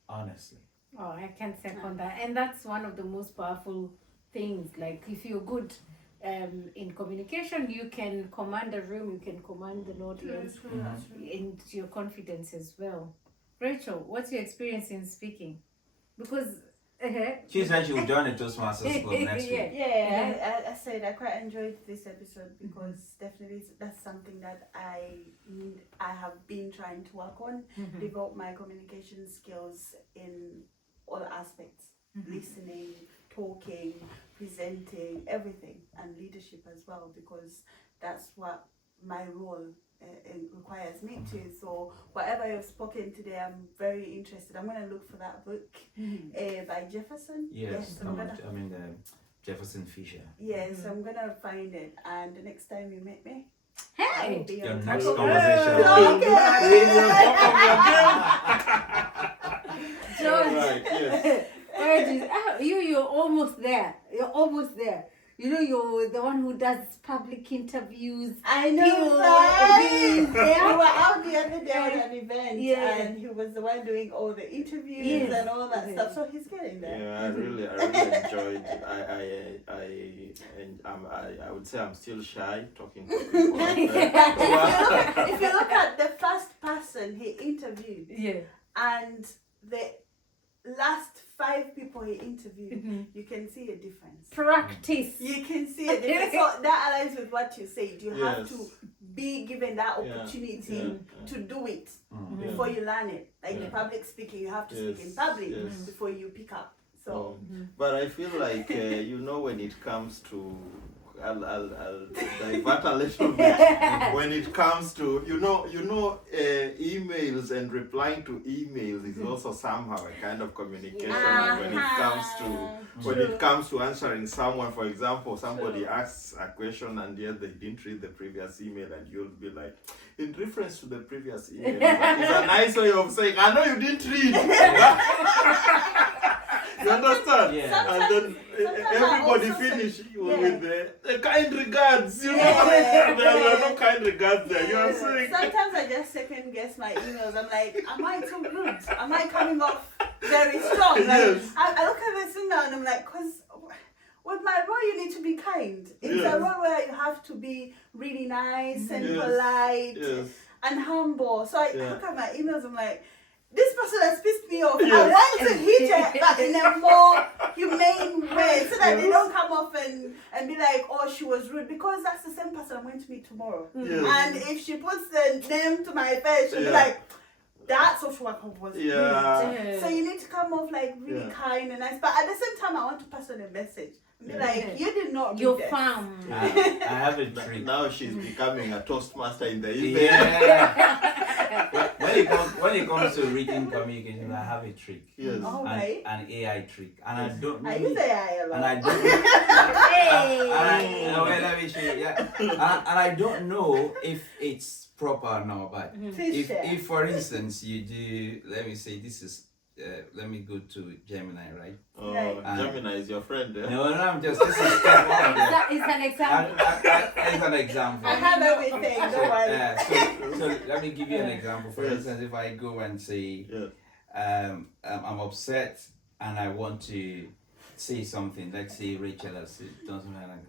honestly. Oh, I can second that. And that's one of the most powerful things. Like, if you're good in communication, you can command a room, you can command an audience, and your confidence as well. Rachel, what's your experience in speaking? Because She said she will join the Toastmasters Club next week. Yeah, I said I quite enjoyed this episode because definitely that's something that I have been trying to work on, develop my communication skills in all aspects, listening, talking, presenting, everything, and leadership as well, because that's what my role requires me to. So whatever you've spoken today, I'm very interested. I'm going to look for that book by Jefferson. Yes, Jefferson Fisher. Yes, I'm going to find it, and the next time you meet me, hey, I'll be Your on next top of conversation. George, Right, yes. you're almost there. You're almost there. You know, you're the one who does public interviews. I know People, that. yeah. We were out the other day at an event, Yeah. and he was the one doing all the interviews Yes. and all that stuff. So he's getting there. Yeah, I really enjoyed it. I would say I'm still shy talking to people. If you look at the first person he interviewed Yeah. and the last 5 people he interviewed, you can see a difference. Practice. You can see a difference. So that aligns with what you said. You have Yes. to be given that Yeah, opportunity yeah. to do it Yeah. before you learn it. Like Yeah. public speaking, you have to speak in Yes, public yes. before you pick up. So But I feel like when it comes to, I'll divert a little bit. When it comes to emails and replying to emails is also somehow a kind of communication. And when it comes to answering someone, for example, somebody asks a question and yet they didn't read the previous email, and you'll be like, in reference to the previous email, it's a nice way of saying, I know you didn't read. You understand? Yeah. And then Sometimes everybody I also finish say- with the kind regards. You know, Yeah. there are no kind regards there. You are saying. sometimes I just second guess my emails. I'm like, am I too rude? Am I coming off very strong? Like, Yes. I look at this email and I'm like, because with my role, you need to be kind. It's Yes. a role where you have to be really nice and Yes. polite Yes. and humble. So I Yeah. look at my emails, I'm like, this person has pissed me off. I Yes. want to hit it, but in a more humane way, so that they Yes. don't come off and be like, oh, she was rude, because that's the same person I'm going to meet tomorrow. Yes. And if she puts the name to my face, she'll be Yeah. like, that social worker was Yeah. rude. So you need to come off like really Yeah. kind and nice, but at the same time, I want to pass on a message. Be Yeah. like, you did not read You're this. farm. I have a trick. Now she's becoming a toastmaster in the evening. Yeah. when it comes to written communication, I have a trick. Yes. Oh, An, right. an AI trick, and I don't. I use AI a lot. And I don't. Wait, let me show you. Yeah. And I don't know if it's proper or not, but Please share. if for instance you do, let me say this is. Let me go to Gemini, right? Oh, Right. Gemini is your friend. Eh? No, I'm just. This is step one. It's an example. As an example. I have everything, don't worry. So let me give you an example. For Yes. instance, if I go and say, Yeah. I'm upset and I want to say something. Let's say Rachel has done something like that.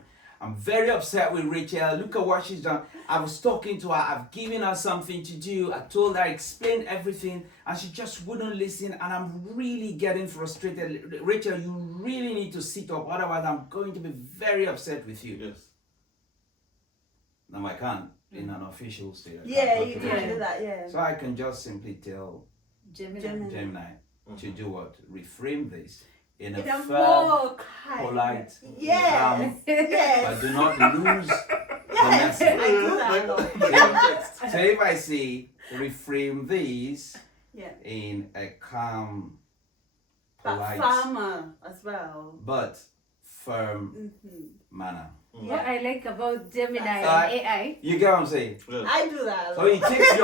I'm very upset with Rachel. Look at what she's done. I was talking to her. I've given her something to do. I told her, I explained everything, and she just wouldn't listen. And I'm really getting frustrated. Rachel, you really need to sit up. Otherwise, I'm going to be very upset with you. Yes. Now, I can't in an official state. Yeah, can't you talk can to do her. that, yeah. So I can just simply tell Gemini. Gemini to do what? Reframe this in a In a firm, more kind. polite, Yes. calm, Yes. but do not lose the Yes. message. I do that a lot. So if I say reframe these Yeah. in a calm, But polite, farmer as well. but firm Mm-hmm. manner. What I like about Gemini and Right. AI, You get what I'm saying? Yes. I do that a So lot. he takes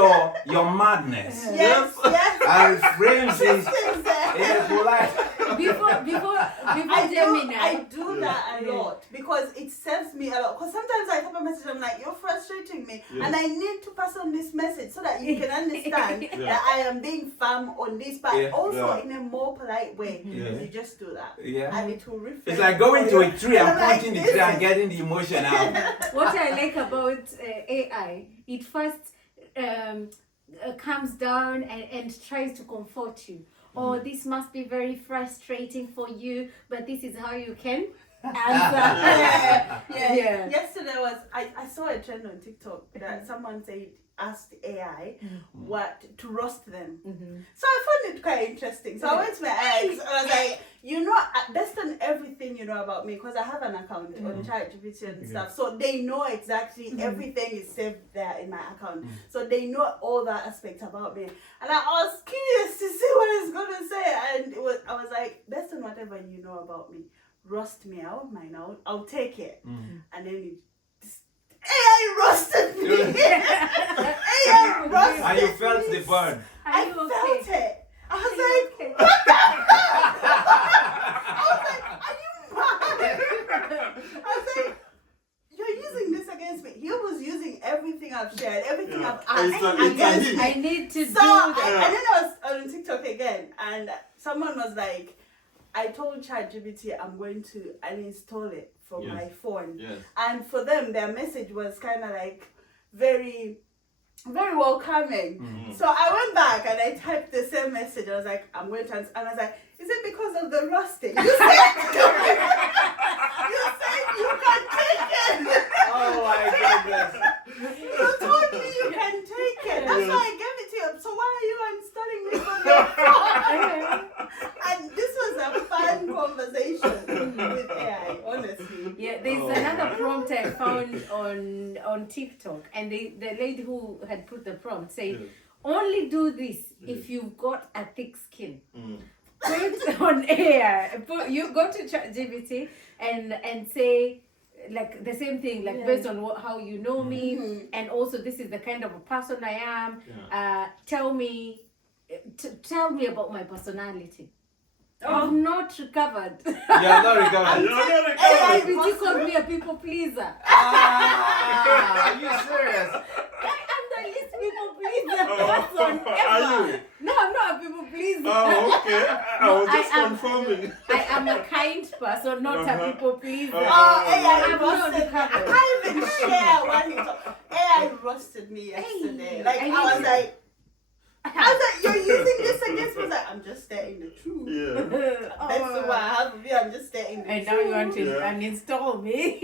your madness Yes, yes. and reframes it Things there. in a polite. before I Gemini, do that a Yeah. lot because it serves me a lot. Because sometimes I type a message, I'm like, you're frustrating me, Yeah. and I need to pass on this message so that you can understand Yeah. that I am being firm on this, but Yeah. also Yeah. in a more polite way. Yeah. You just do that, Yeah. and it will refresh. It's like going to a tree and I'm like, punching the this tree and is- getting the emotion out. what I like about AI, it first comes down and tries to comfort you. Oh, this must be very frustrating for you, but this is how you can answer. Yeah. Yeah. Yesterday I saw a trend on TikTok that someone said asked AI what to roast them. So I found it quite interesting. So I went to my ex and I was like, based on everything you know about me, because I have an account on ChatGPT and stuff, so they know exactly everything is saved there in my account. So they know all that aspects about me. And I was curious to see what it's gonna say, and I was like, based on whatever you know about me, roast me. I won't mind. I'll take it. And then AI roasted me. AI roasted And you felt me. the burn. Are I you felt okay? it. I was Are you like, okay? what the hell? I was like, are you mad? I was like, you're using this against me. He was using everything I've shared, everything Yeah. I've asked It's a against hit. me. I need to So do that. and then I was on TikTok again, and someone was like, I told ChatGPT I'm going to uninstall it from Yes. my phone. Yes. And for them, their message was kind of like very, very welcoming. So I went back and I typed the same message. I was like, I'm going to, and I was like, is it because of the roasting? You said you can take it. Oh my goodness. You told me you can take it. That's why I gave it to you. So why are you uninstalling me from your phone? And this was a fun conversation with AI, honestly. Yeah, there's another prompt I found on TikTok, and the lady who had put the prompt said, Yes. only do this if you've got a thick skin. Mm. Put on AI. You go to ChatGPT and say like the same thing, like based on how you know me, and also this is the kind of a person I am. Yeah. Tell me about my personality. I've not recovered. You're not recovered. You're not AI recovered. You called me a people pleaser. Ah, are you serious? I am the least people pleaser Oh, person are ever. you? No, I'm not a people pleaser. Oh, okay. I No, was just I am- confirming. I am a kind person, not a people pleaser. Oh. Oh, AI I'm not roasted me. I recovered. can't even share what he told. AI roasted me yesterday. Like I I was need- like, you're using this against me. I was like, I'm just stating the truth. Yeah. That's what I have of you. I'm just stating the And truth. now you want to Yeah. uninstall me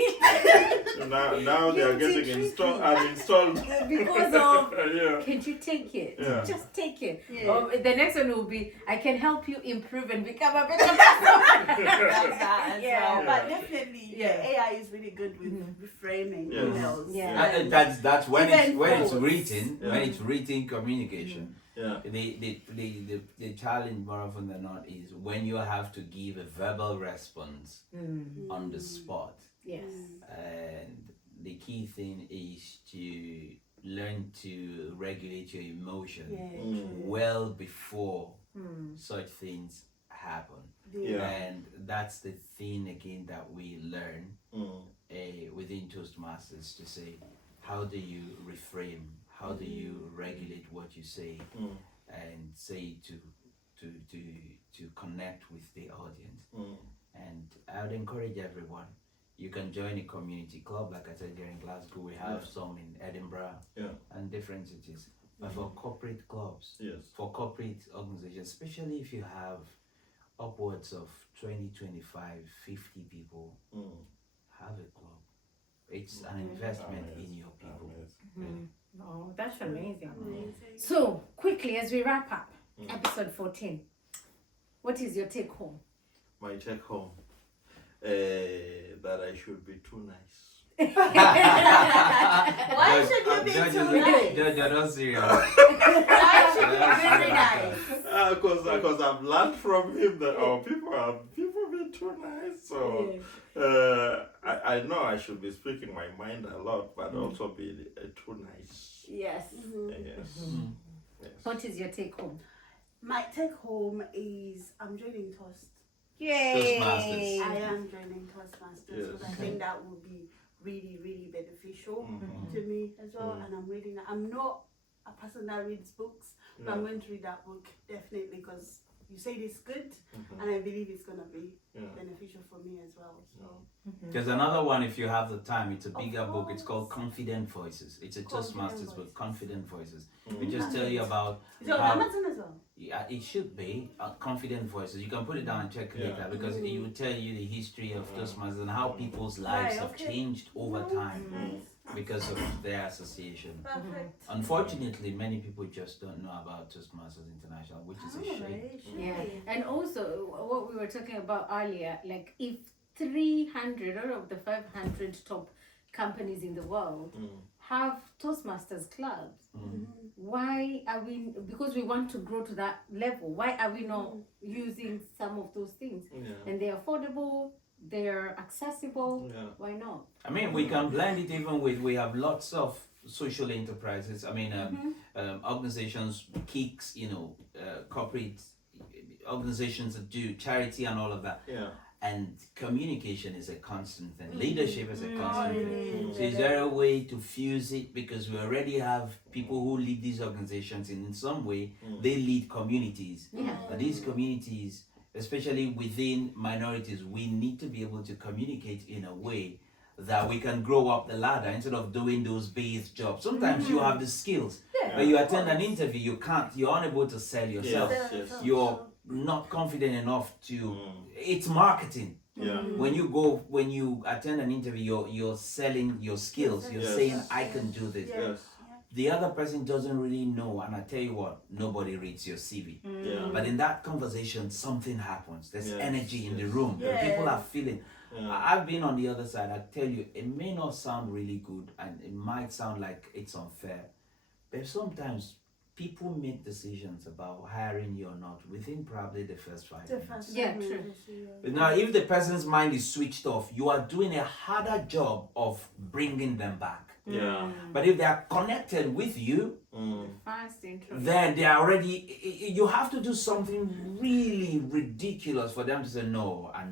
Now they are Guilty getting treatment. uninstalled. because of. Yeah. Can't you take it? Yeah. Just take it. Yeah. The next one will be, I can help you improve and become a better person. That's that as Yeah. well. But definitely, Yeah. AI is really good with reframing Yes. emails. Yeah. And That's when Even it's quotes. written, Yeah. when it's written communication. Yeah. The challenge more often than not is when you have to give a verbal response on the spot. Yes. And the key thing is to learn to regulate your emotion yeah, well before such things happen. Yeah. And that's the thing again that we learn within Toastmasters, to say, how do you reframe? How do you regulate what you say and say to to connect with the audience. Mm. And I would encourage everyone. You can join a community club, like I said here in Glasgow. We have some in Edinburgh and different cities. But for corporate clubs, for corporate organizations, especially if you have upwards of 20, 25, 50 people, have a club. It's an investment in your people. Oh, that's amazing. Amazing. So, quickly, as we wrap up episode 14, what is your take home? My take home, that I should be too nice. Why should you be too nice? You're not serious. Why should you be very nice? Because I've learned from him that people be too nice. So I know I should be speaking my mind a lot, but also be too nice. Yes. Yes. Yes. What is your take home? My take home is I'm joining Toast. Yay! Toastmasters. I am joining Toastmasters because I think that will be really, really beneficial to me as well. And I'm not a person that reads books, but I'm going to read that book definitely because you say it's good, and I believe it's going to be beneficial for me as well. So There's another one if you have the time. It's a bigger book. It's called Confident Voices. It's a Toastmasters book, Confident Voices. We just tell you about is it on how, Amazon as well? yeah, it should be Confident Voices. You can put it down and check it later because it will tell you the history of Toastmasters and how people's lives have changed over time because of their association. Perfect. Unfortunately, many people just don't know about Toastmasters International, which is a shame. Yeah, and also what we were talking about earlier, like if 300 out of the 500 top companies in the world have Toastmasters clubs, why are we, because we want to grow to that level, why are we not using some of those things? And they're affordable, they're accessible, why not? I mean, we can blend it even with, we have lots of social enterprises. I mean, organizations, kicks, corporate organizations that do charity and all of that. And communication is a constant thing. Leadership is a constant thing. So is there a way to fuse it? Because we already have people who lead these organizations, and in some way, they lead communities. But these communities, especially within minorities, we need to be able to communicate in a way that we can grow up the ladder instead of doing those base jobs. Sometimes you have the skills, but you attend an interview, you're unable to sell yourself. You're not confident enough to, it's marketing. When you attend an interview, you're selling your skills. You're saying, I can do this. The other person doesn't really know, and I tell you what, nobody reads your CV. But in that conversation, something happens. There's energy in the room. People are feeling. I've been on the other side. I tell you, it may not sound really good, and it might sound like it's unfair, but sometimes people make decisions about hiring you or not within probably the first 5 minutes. Yeah, true. But now, if the person's mind is switched off, you are doing a harder job of bringing them back. But if they are connected with you, then they are already, you have to do something really ridiculous for them to say, no, I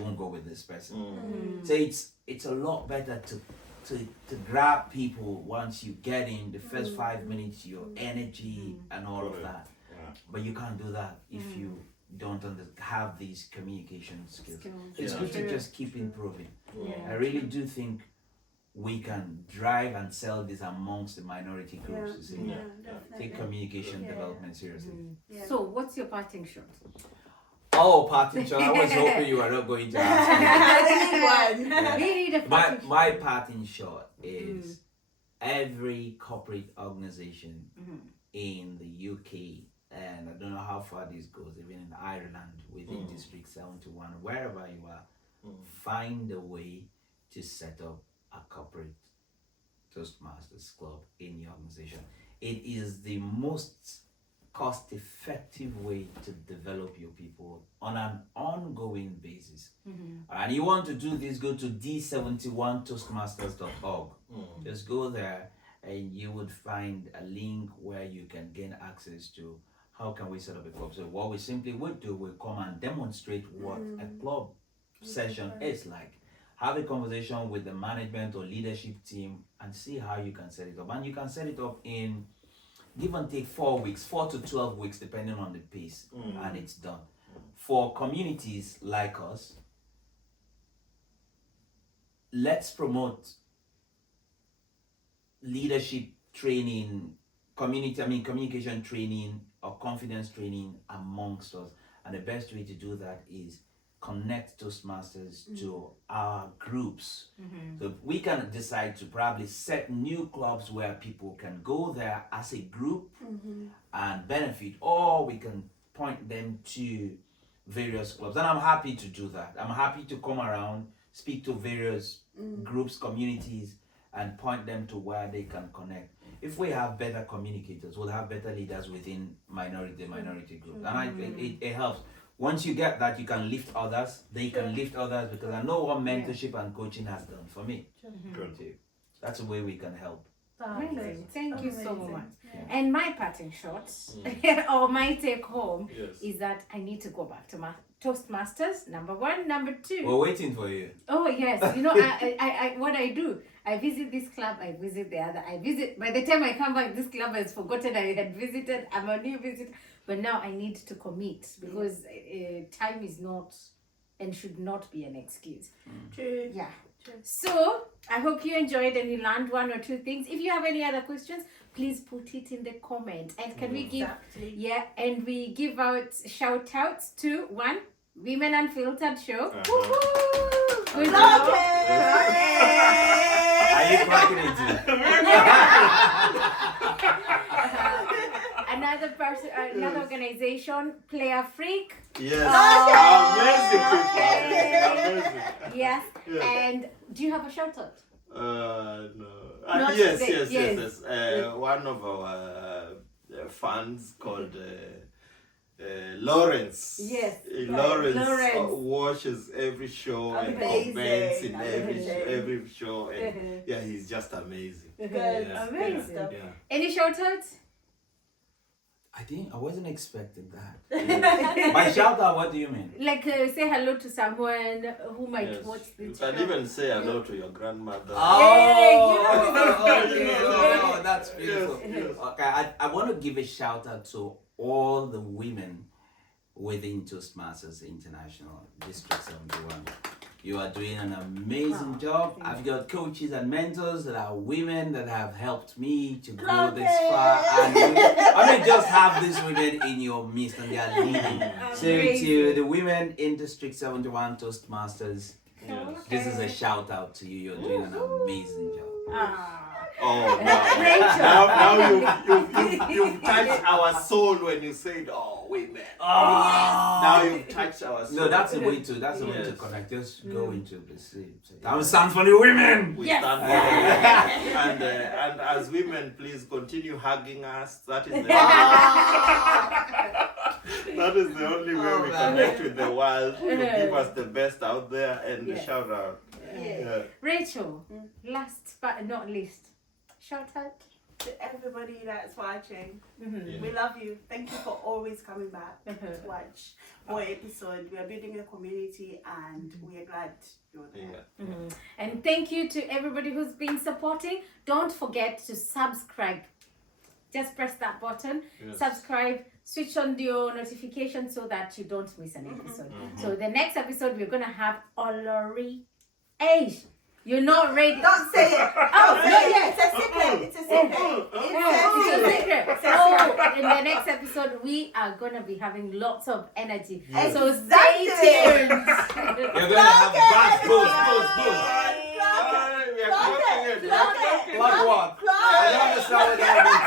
won't go with this person. So it's a lot better to grab people once you get in the first 5 minutes, your energy and all of that. But you can't do that if you don't have these communication skills. It's good to just keep improving. I really do think we can drive and sell this amongst the minority groups. Take communication development seriously. So, what's your parting shot? Oh, parting shot. I was hoping you were not going to ask me. We need a parting shot. My parting shot is every corporate organization in the UK, and I don't know how far this goes, even in Ireland, within District 71, wherever you are, find a way to set up a corporate Toastmasters club in your organization. It is the most cost-effective way to develop your people on an ongoing basis. And you want to do this, go to d71toastmasters.org. Just go there and you would find a link where you can gain access to how can we set up a club. So what we simply would do, we'll come and demonstrate what a club session is like. Have a conversation with the management or leadership team and see how you can set it up. And you can set it up in give and take 4 weeks, 4 to 12 weeks, depending on the pace, Mm. and it's done. For communities like us, let's promote leadership training, communication training or confidence training amongst us. And the best way to do that is connect Toastmasters to our groups. So we can decide to probably set new clubs where people can go there as a group and benefit, or we can point them to various clubs. And I'm happy to do that. I'm happy to come around, speak to various groups, communities, and point them to where they can connect. If we have better communicators, we'll have better leaders within minority groups. And it helps. Once you get that, you can lift others. They can lift others, because I know what mentorship and coaching has done for me. Good. That's a way we can help. Amazing. Thank you so Amazing. much. Yeah. And my parting shot or my take home Yes. is that I need to go back to my Toastmasters, number 1. Number 2. We're waiting for you. Oh yes, you know, I what I do, I visit this club, I visit the other, I visit. By the time I come back, this club has forgotten I had visited. I'm a new visitor, but now I need to commit, because time is not and should not be an excuse. True. Yeah. So I hope you enjoyed and you learned 1 or 2 things. If you have any other questions, please put it in the comment. And can we give and we give out shout outs to 1 Women Unfiltered Show. Uh-huh. Good Love job. Are you cracking it too? Another person, another organization, Player Freak. Yes. Okay. Amazing. Yes. Yeah. And do you have a shout out? No. Not Yes. today. Yes. One of our fans called Lawrence. Yes. Lawrence washes every show and Amazing. comments in Amazing. every show, and yeah, he's just amazing. Good. Yeah. Amazing. Yeah. Any shout outs? I wasn't expecting that. By shout out, what do you mean? Like say hello to someone who might Yes. watch You this can show. even say hello to your grandmother. Oh, that's beautiful. Yes. Okay, I want to give a shout out to all the women within Toastmasters International District 71. You are doing an amazing job. I've got coaches and mentors that are women that have helped me to go this far. And I mean, just have these women in your midst, and they are leading. So to the women in District 71 Toastmasters, this is a shout out to you. You're doing an amazing job. Oh, now you've touched our soul when you said, "Oh, women." Now you've touched our soul. No, that's the way to. That's the way to Yes. connect. Just go into the sea. That stands for the women. We Yes. stand for women. And as women, please continue hugging us. That is that is the only way we connect with the world. You give us the best out there, and Yes. shout out. Yeah. Rachel, last but not least, shout out. To everybody that's watching, Mhm. we love you. Thank you for always coming back to Mhm. watch more episodes. We are building a community, and we are glad you're there. Yeah. And thank you to everybody who's been supporting. Don't forget to subscribe. Just press that button, Yes. subscribe, switch on your notifications so that you don't miss an episode. So the next episode we're gonna have Olori Age. You're not ready. Don't say it. Oh, Don't say it. It's a secret. It's a secret. It's a secret. It's a Oh, secret. in the next episode, we are gonna be having lots of energy. Yes. So Exactly. stay tuned. You're gonna have buzz. We are clocking it. Clock it. Like what? I don't understand what that means.